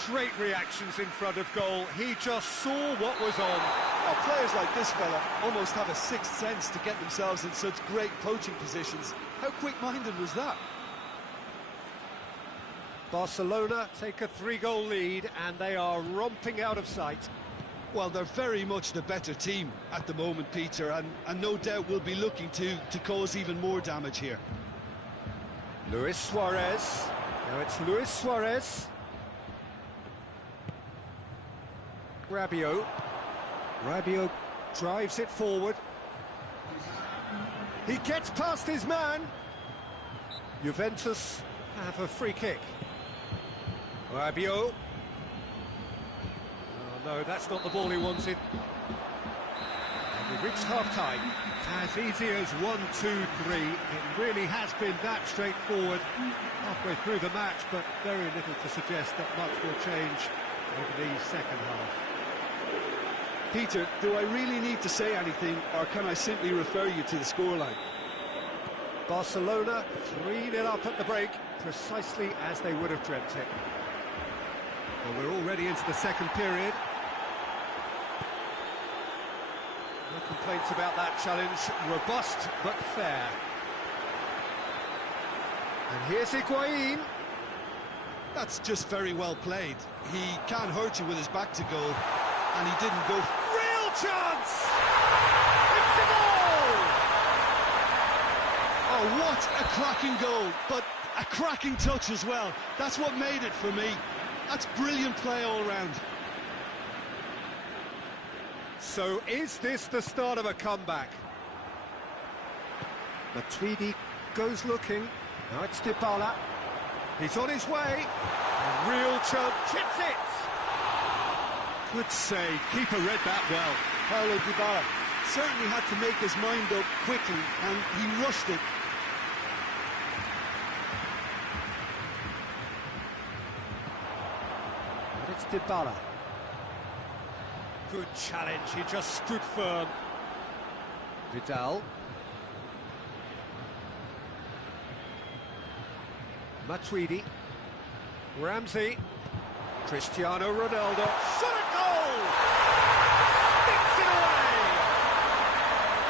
Great reactions in front of goal. He just saw what was on. Oh, players like this fella almost have a sixth sense to get themselves in such great poaching positions. How quick-minded was that? Barcelona take a 3-goal lead, and they are romping out of sight. Well, they're very much the better team at the moment, Peter, and no doubt will be looking to cause even more damage here. Luis Suarez. Now it's Luis Suarez. Rabiot. Rabiot drives it forward. He gets past his man. Juventus have a free kick. Rabiot. Oh no, that's not the ball he wanted. And we've reached half-time. As easy as 1-2-3. It really has been that straightforward halfway through the match, but very little to suggest that much will change over the second half. Peter, do I really need to say anything, or can I simply refer you to the scoreline? Barcelona 3-0 up at the break, precisely as they would have dreamt it. Well, we're already into the second period. No complaints about that challenge. Robust, but fair. And here's Higuain. That's just very well played. He can't hurt you with his back to goal, and he didn't go... Real chance! It's a goal! Oh, what a cracking goal, but a cracking touch as well. That's what made it for me. That's brilliant play all round. So is this the start of a comeback? Matuidi goes looking. Now it's Dybala. He's on his way. A real chance. Chips it! Good save. Keeper read that well. Paulo Dybala certainly had to make his mind up quickly, and he rushed it. But it's Dybala. Good challenge. He just stood firm. Vidal. Matuidi. Ramsey. Cristiano Ronaldo. Shot a goal! Sticks it away!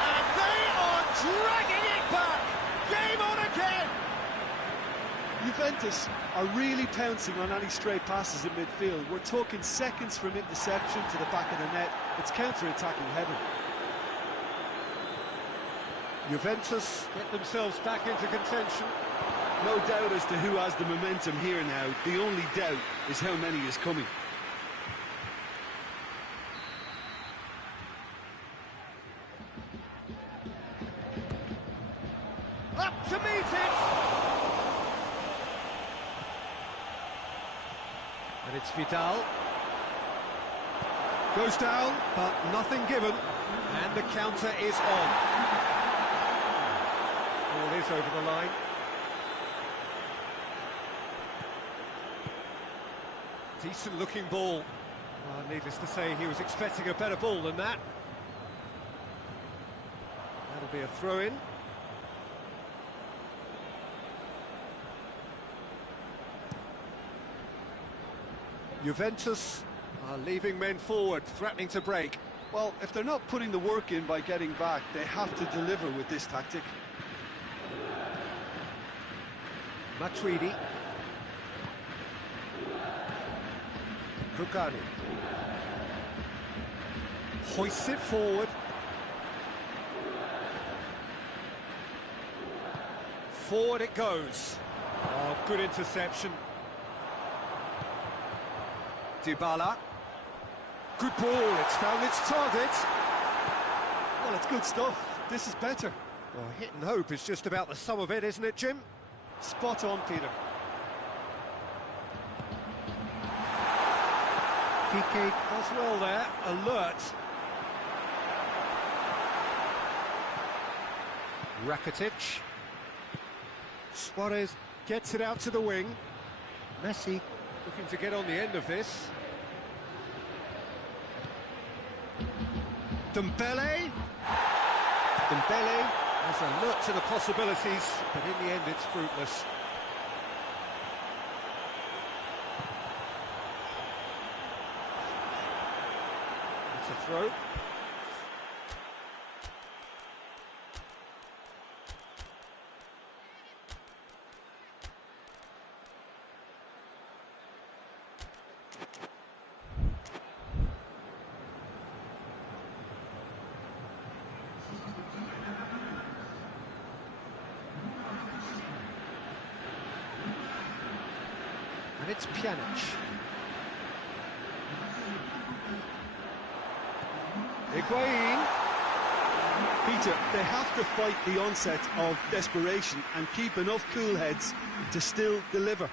And they are dragging it back! Game on again! Juventus are really pouncing on any stray passes in midfield. We're talking seconds from interception to the back of the net. It's counter-attacking heaven. Juventus get themselves back into contention. No doubt as to who has the momentum here now. The only doubt is how many is coming. Up to meet it! And it's Vidal. Goes down, but nothing given. And the counter is on. Ball is over the line. Decent looking ball. Well, needless to say, he was expecting a better ball than that. That'll be a throw-in. Juventus are leaving men forward, threatening to break. Well, if they're not putting the work in by getting back, they have to deliver with this tactic. Matuidi. Rugani. Hoists it forward. Forward it goes. Oh, good interception. Dybala. Good ball, it's found its target. Well, it's good stuff. This is better. Well, hit and hope is just about the sum of it, isn't it, Jim? Spot on, Peter. Piqué does well there, alert. Rakitic. Suarez gets it out to the wing. Messi looking to get on the end of this. Dembele. Dembele has alert to the possibilities, but in the end it's fruitless. It's a throw. And it's Pjanic. Higuain. Peter, they have to fight the onset of desperation and keep enough cool heads to still deliver.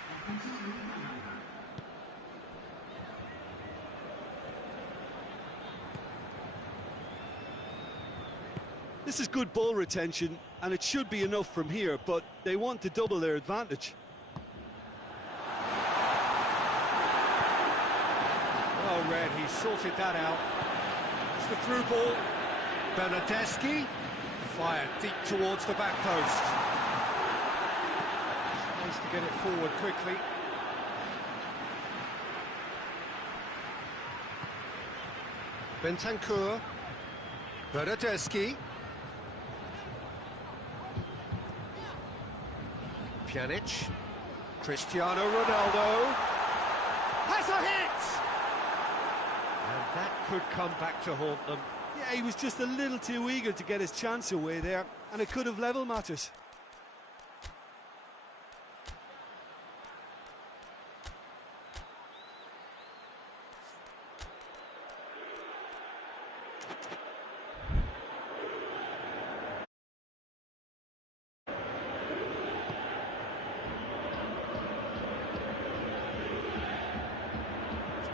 This is good ball retention, and it should be enough from here, but they want to double their advantage. Well read, he sorted that out. It's the through ball. Bernardeschi fired deep towards the back post. Tries to get it forward quickly. Bentancur. Bernardeschi. Pjanic. Cristiano Ronaldo. Has a hit! And that could come back to haunt them. Yeah, he was just a little too eager to get his chance away there, and it could have level matters.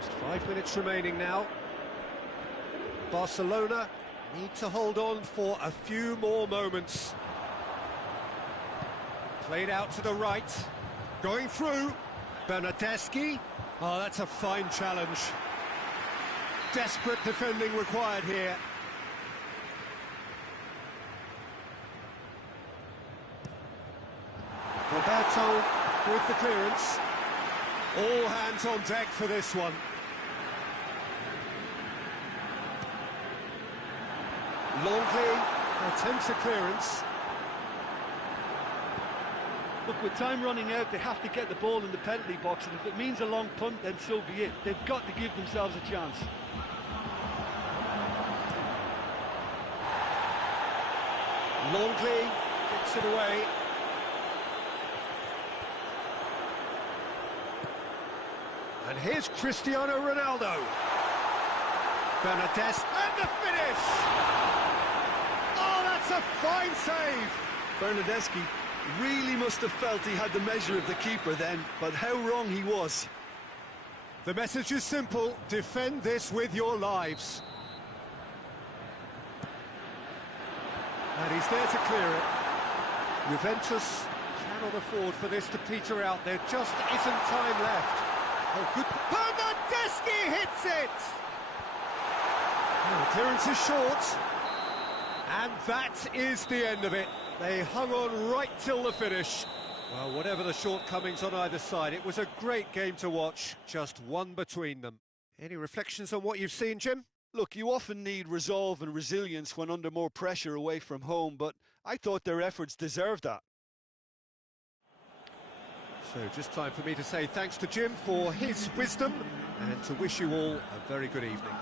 Just 5 minutes remaining now. Barcelona need to hold on for a few more moments. Played out to the right. Going through. Bernardeschi. Oh, that's a fine challenge. Desperate defending required here. Roberto with the clearance. All hands on deck for this one. Longley attempts a clearance. Look, with time running out, they have to get the ball in the penalty box, and if it means a long punt, then so be it. They've got to give themselves a chance. Longley gets it away. And here's Cristiano Ronaldo. Bernardeschi, and the finish! Oh, that's a fine save! Bernardeschi really must have felt he had the measure of the keeper then, but how wrong he was. The message is simple: defend this with your lives. And he's there to clear it. Juventus cannot afford for this to peter out. There just isn't time left. Oh, good. Bernardeschi hits it! Oh, the clearance is short. And that is the end of it. They hung on right till the finish. Well, whatever the shortcomings on either side, it was a great game to watch, just one between them. Any reflections on what you've seen, Jim? Look, you often need resolve and resilience when under more pressure away from home, but I thought their efforts deserved that. So just time for me to say thanks to Jim for his wisdom and to wish you all a very good evening.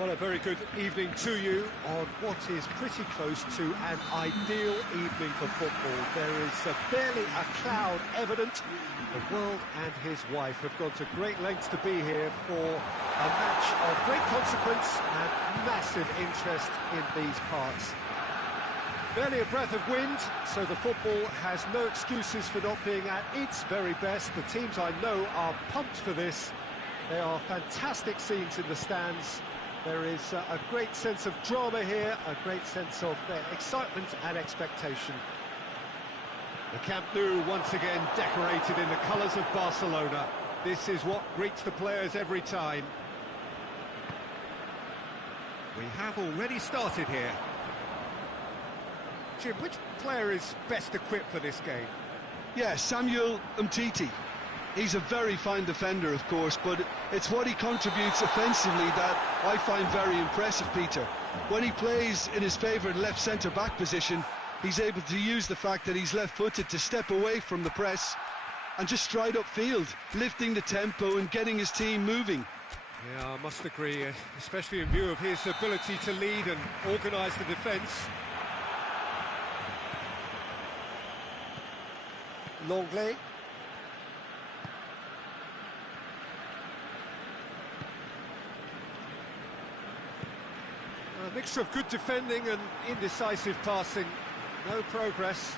Well, a very good evening to you on what is pretty close to an ideal evening for football. There is barely a cloud evident. The world and his wife have gone to great lengths to be here for a match of great consequence and massive interest in these parts. Barely a breath of wind, so the football has no excuses for not being at its very best. The teams I know are pumped for this. There are fantastic scenes in the stands. There is a great sense of drama here, a great sense of excitement and expectation. The Camp Nou once again decorated in the colours of Barcelona. This is what greets the players every time. We have already started here. Jim, which player is best equipped for this game? Yeah, Samuel Umtiti. He's a very fine defender, of course, but it's what he contributes offensively that I find very impressive, Peter. When he plays in his favourite left centre-back position, he's able to use the fact that he's left-footed to step away from the press and just stride upfield, lifting the tempo and getting his team moving. Yeah, I must agree, especially in view of his ability to lead and organise the defence. Longley. A mixture of good defending and indecisive passing. No progress.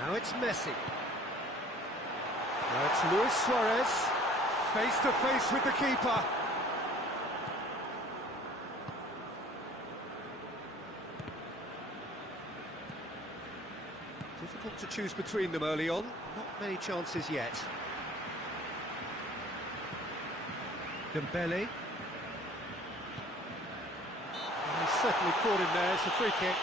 Now it's Messi. Now it's Luis Suarez. Face to face with the keeper. Difficult to choose between them early on. Not many chances yet. Dembele. He's certainly caught him there. It's a free kick.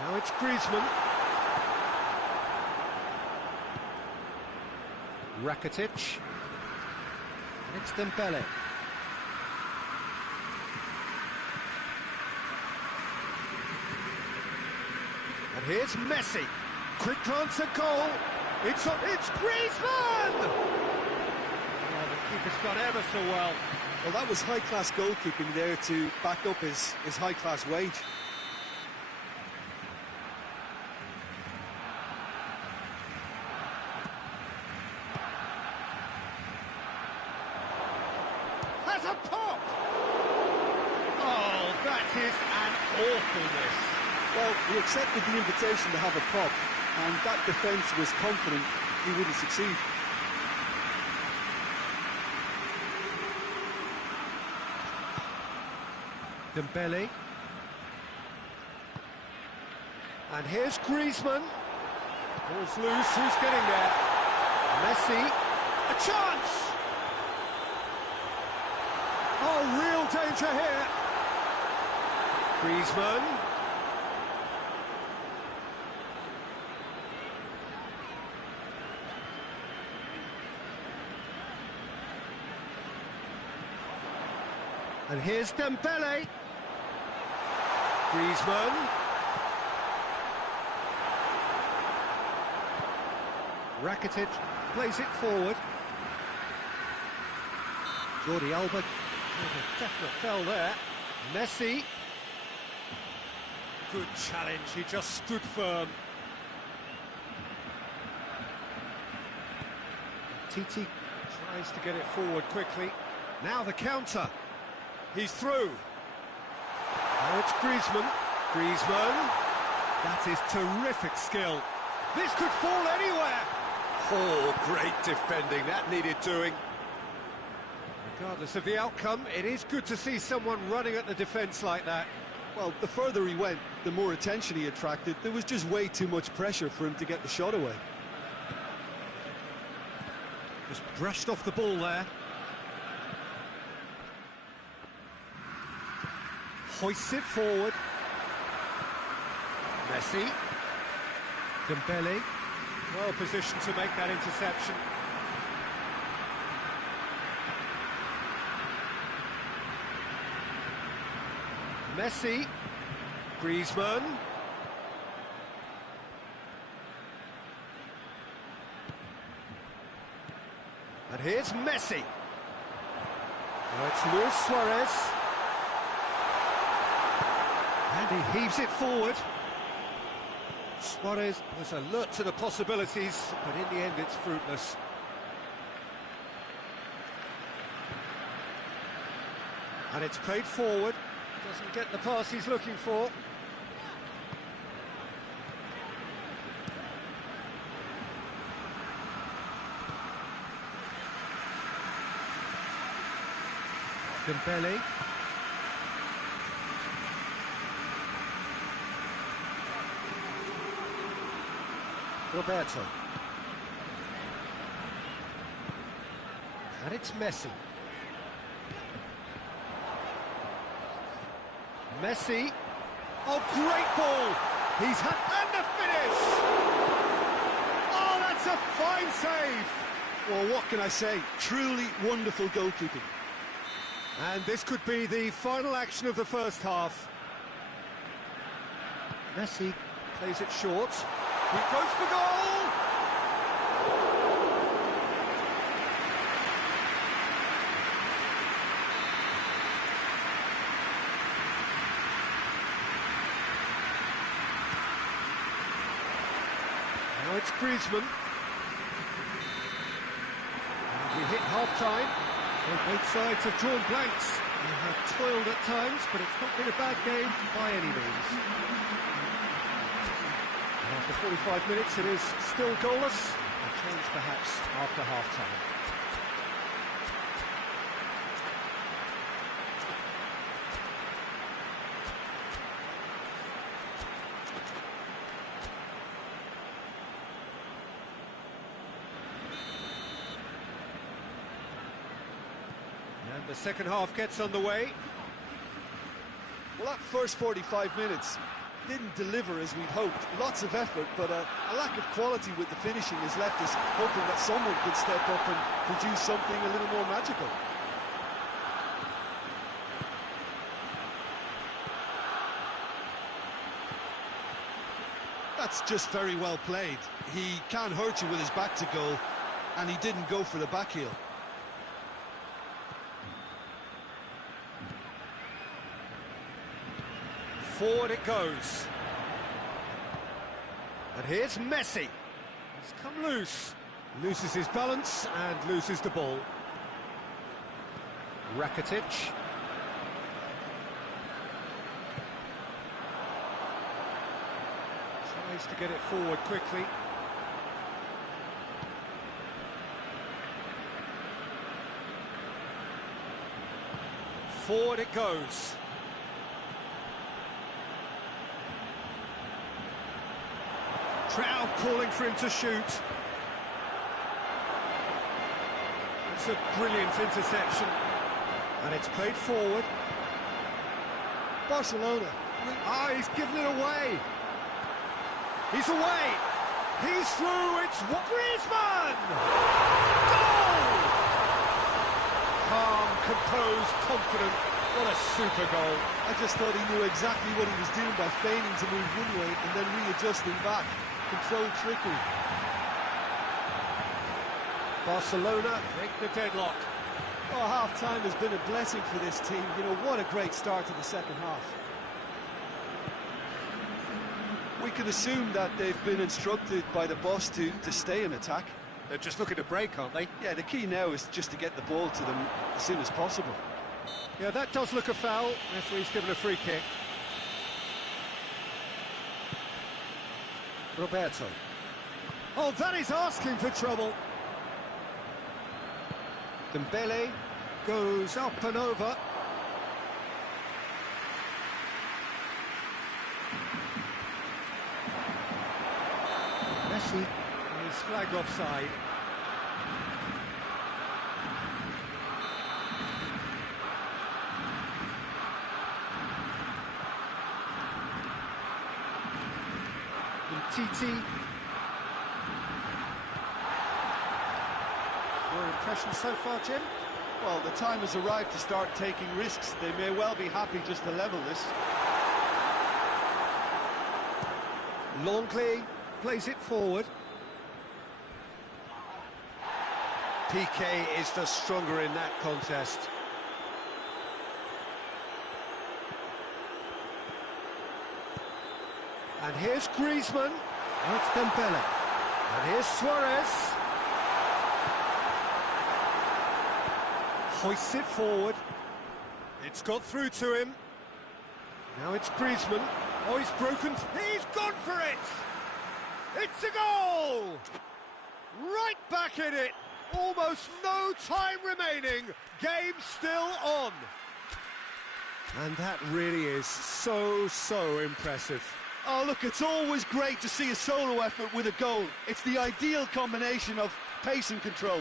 Now it's Griezmann. Rakitic. And it's Dembele. And here's Messi. Quick glance at goal. It's Griezmann! Oh, the keeper's got ever so well. Well, that was high-class goalkeeping there to back up his high-class wage. Has a pop! Oh, that is an awfulness. Well, he accepted the invitation to have a pop, and that defence was confident he wouldn't succeed. Dembele. And here's Griezmann. Ball's loose, who's getting there? Messi. A chance! Oh, real danger here. Griezmann. And here's Dembele. Griezmann. Rakitic plays it forward. Jordi Alba. A definite fell there. Messi. Good challenge, he just stood firm. Titi tries to get it forward quickly. Now the counter. He's through. Now it's Griezmann. Griezmann. That is terrific skill. This could fall anywhere. Oh, great defending. That needed doing. Regardless of the outcome, it is good to see someone running at the defence like that. Well, the further he went, the more attention he attracted. There was just way too much pressure for him to get the shot away. Just brushed off the ball there. Hoists it forward. Messi. Dembele. Well positioned to make that interception. Messi, Griezmann. And here's Messi. Now it's Luis Suarez. And he heaves it forward. Suarez was alert to the possibilities, but in the end it's fruitless. And it's played forward. Doesn't get the pass he's looking for. Dembele. Roberto. And it's Messi. Messi. Oh, great ball! He's had... and the finish! Oh, that's a fine save! Well, what can I say? Truly wonderful goalkeeping. And this could be the final action of the first half. Messi plays it short. He goes for goal! Now it's Griezmann. And we hit half-time. Both sides have drawn blanks. They have toiled at times, but it's not been a bad game by any means. And after 45 minutes, it is still goalless. A change perhaps after half-time. And the second half gets underway. Well, that first 45 minutes didn't deliver as we'd hoped. Lots of effort, but a lack of quality with the finishing has left us hoping that someone could step up and produce something a little more magical. That's just very well played. He can hurt you with his back to goal, and he didn't go for the back heel. Forward it goes. And here's Messi. He's come loose. Loses his balance and loses the ball. Rakitic. Tries to get it forward quickly. Forward it goes. Crowd calling for him to shoot. It's a brilliant interception. And it's played forward. Barcelona. Ah, he's given it away. He's away. He's through. It's Griezmann. Goal! Calm, composed, confident. What a super goal. I just thought he knew exactly what he was doing by feigning to move one way and then readjusting back. Controlled trickery. Barcelona break the deadlock. Oh, half-time has been a blessing for this team. You know, what a great start to the second half. We can assume that they've been instructed by the boss to stay in attack. They're just looking to break, aren't they? Yeah, the key now is just to get the ball to them as soon as possible. Yeah, that does look a foul. Referee's given a free kick. Roberto. Oh, that is asking for trouble. Dembele goes up and over. Messi is flagged offside. Titi. impressions so far, Jim? Well, the time has arrived to start taking risks. They may well be happy just to level this. Longley plays it forward. PK is the stronger in that contest. And here's Griezmann. Now it's Dembele. And here's Suarez. Hoists it forward. It's got through to him. Now it's Griezmann. Oh, he's broken. He's gone for it! It's a goal! Right back in it. Almost no time remaining. Game still on. And that really is so impressive. Oh, look, it's always great to see a solo effort with a goal. It's the ideal combination of pace and control.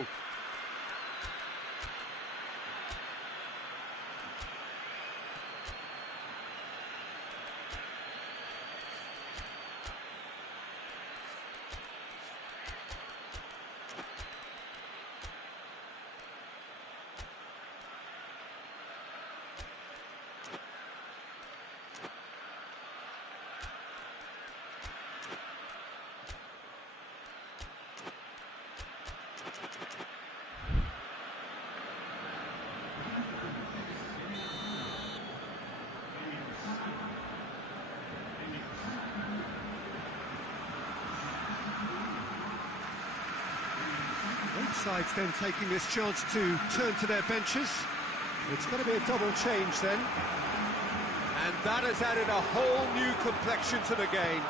Both sides then taking this chance to turn to their benches. It's going to be a double change then. And that has added a whole new complexion to the game.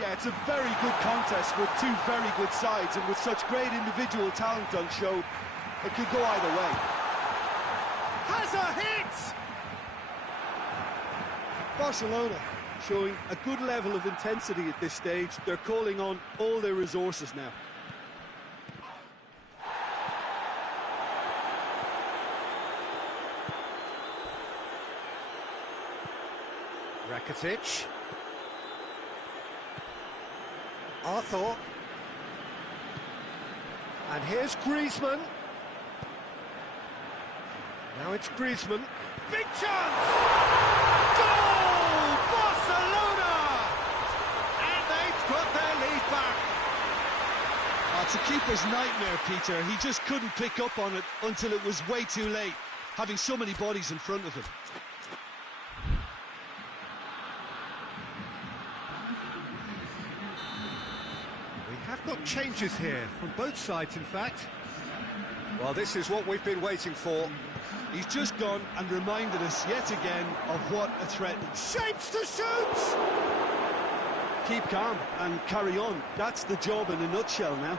Yeah, it's a very good contest with two very good sides, and with such great individual talent on show, it could go either way. Has a hit! Barcelona showing a good level of intensity at this stage. They're calling on all their resources now. Rakitic. Arthur. And here's Griezmann. Now it's Griezmann. Big chance! Goal! Barcelona! And they've got their lead back. It's a keeper's nightmare, Peter. He just couldn't pick up on it until it was way too late, having so many bodies in front of him. Got changes here from both sides, in fact. Well, this is what we've been waiting for. He's just gone and reminded us yet again of what a threat. Shapes to shoot! Keep calm and carry on. That's the job in a nutshell now.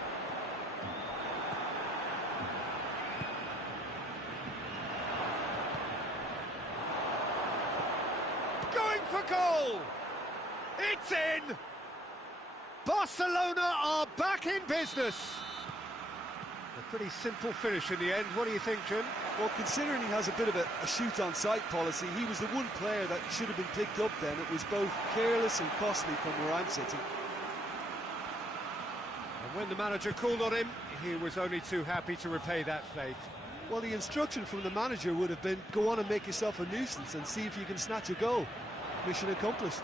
Going for goal! It's in! Barcelona are back in business. A pretty simple finish in the end. What do you think, Jim? Well, considering he has a bit of a shoot-on-sight policy, he was the one player that should have been picked up then. It was both careless and costly from where I'm sitting. And when the manager called on him, he was only too happy to repay that faith. Well, the instruction from the manager would have been, go on and make yourself a nuisance and see if you can snatch a goal. Mission accomplished.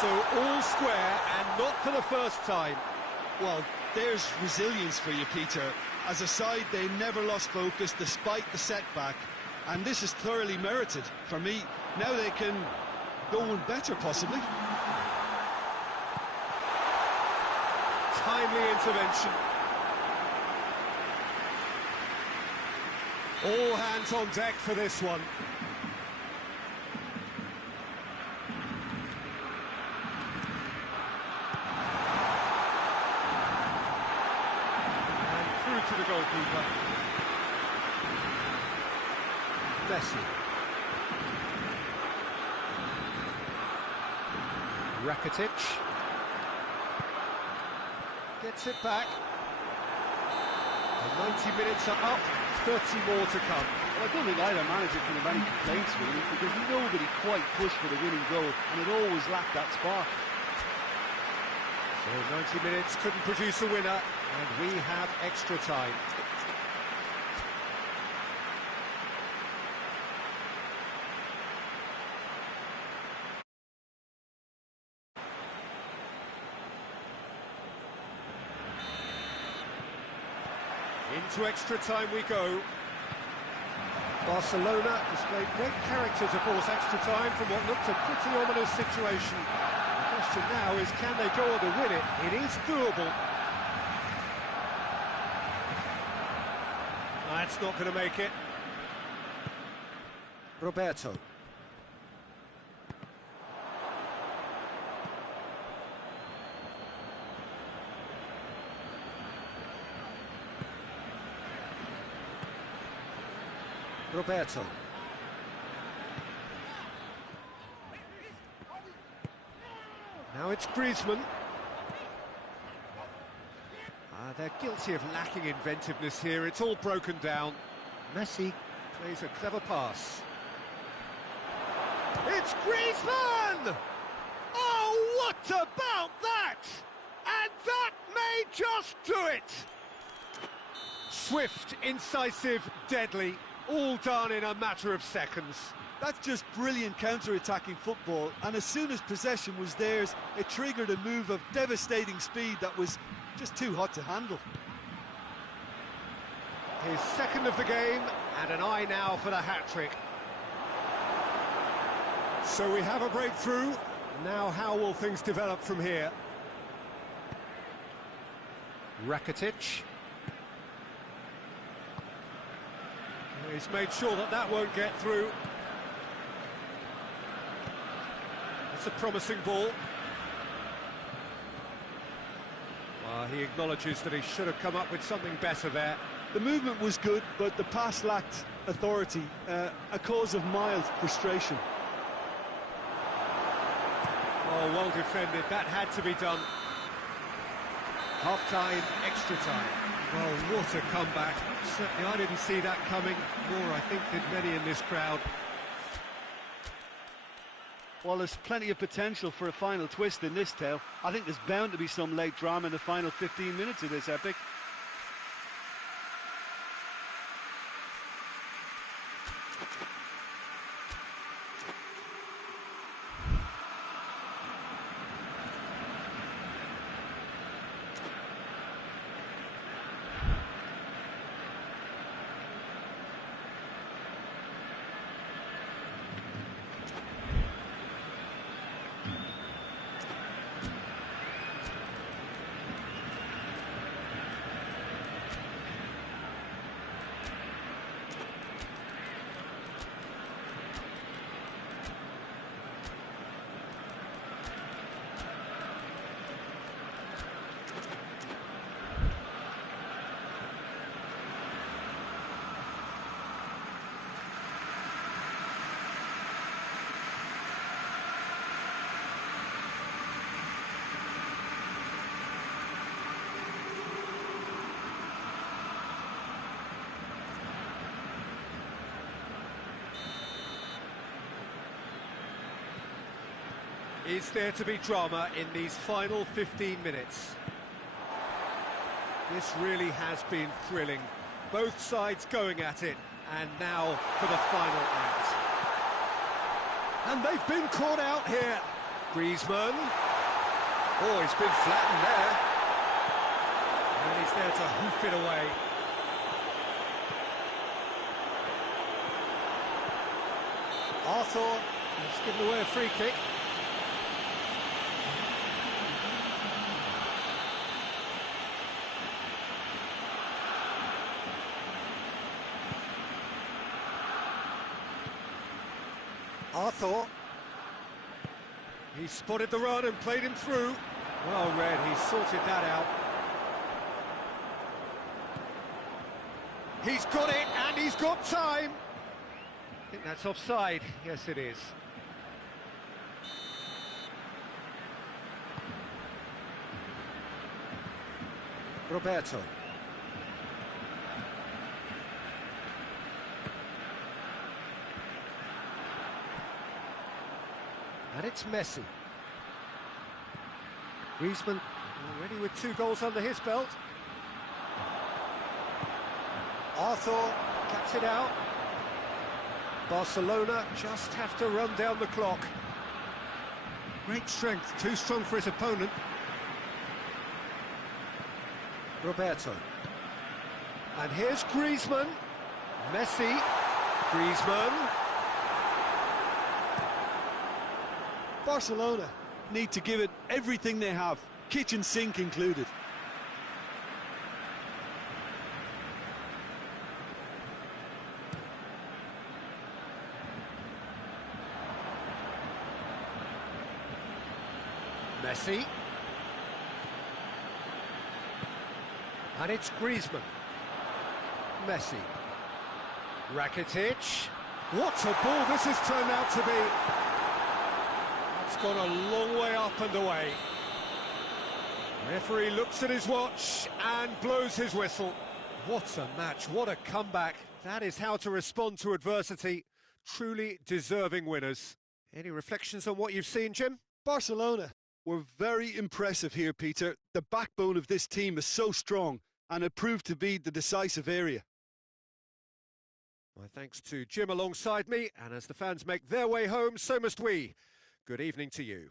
So all square, and not for the first time. Well, there's resilience for you, Peter. As a side, they never lost focus despite the setback, and this is thoroughly merited. For me, now they can go one better, possibly. Timely intervention. All hands on deck for this one. To the goalkeeper. Messi. Rakitic. Gets it back. And 90 minutes are up, 30 more to come. Well, I don't think either manager can have any complaints, really, because nobody quite pushed for the winning goal, and it always lacked that spark. So 90 minutes couldn't produce a winner, and we have extra time. Into extra time we go. Barcelona displayed great character to force extra time from what looked a pretty ominous situation. The question now is, can they go on to win it? It is doable. That's not going to make it. Roberto. Roberto. Now it's Griezmann. They're guilty of lacking inventiveness here. It's all broken down. Messi plays a clever pass. It's Griezmann! Oh, what about that? And that may just do it! Swift, incisive, deadly. All done in a matter of seconds. That's just brilliant counter-attacking football, and as soon as possession was theirs, it triggered a move of devastating speed that was just too hot to handle. His second of the game, and an eye now for the hat-trick. So we have a breakthrough. Now how will things develop from here? Rakitic. He's made sure that that won't get through. It's a promising ball. He acknowledges that he should have come up with something better there. The movement was good, but the pass lacked authority, a cause of mild frustration. Oh, well defended. That had to be done. Half-time, extra time. Well, what a comeback. Certainly I didn't see that coming, nor I think did many in this crowd. Well, there's plenty of potential for a final twist in this tale. I think there's bound to be some late drama in the final 15 minutes of this epic. Is there to be drama in these final 15 minutes? This really has been thrilling. Both sides going at it, and now for the final act. And they've been caught out here. Griezmann. Oh, he's been flattened there. And he's there to hoof it away. Arthur has given away a free kick. Arthur. He spotted the run and played him through. Well read, he sorted that out. He's got it, and he's got time. I think that's offside. Yes, it is. Roberto. And it's Messi. Griezmann Already with 2 goals under his belt. Arthur caps it out. Barcelona just have to run down the clock. Great strength, too strong for his opponent. Roberto. And here's Griezmann. Messi. Griezmann. Barcelona need to give it everything they have, kitchen sink included. Messi. And it's Griezmann. Messi. Rakitic. What a ball this has turned out to be. That's gone a long way up and away. Referee looks at his watch and blows his whistle. What a match, what a comeback. That is how to respond to adversity. Truly deserving winners. Any reflections on what you've seen, Jim? Barcelona were very impressive here, Peter. The backbone of this team is so strong, and it proved to be the decisive area. My thanks to Jim alongside me, and as the fans make their way home, so must we. Good evening to you.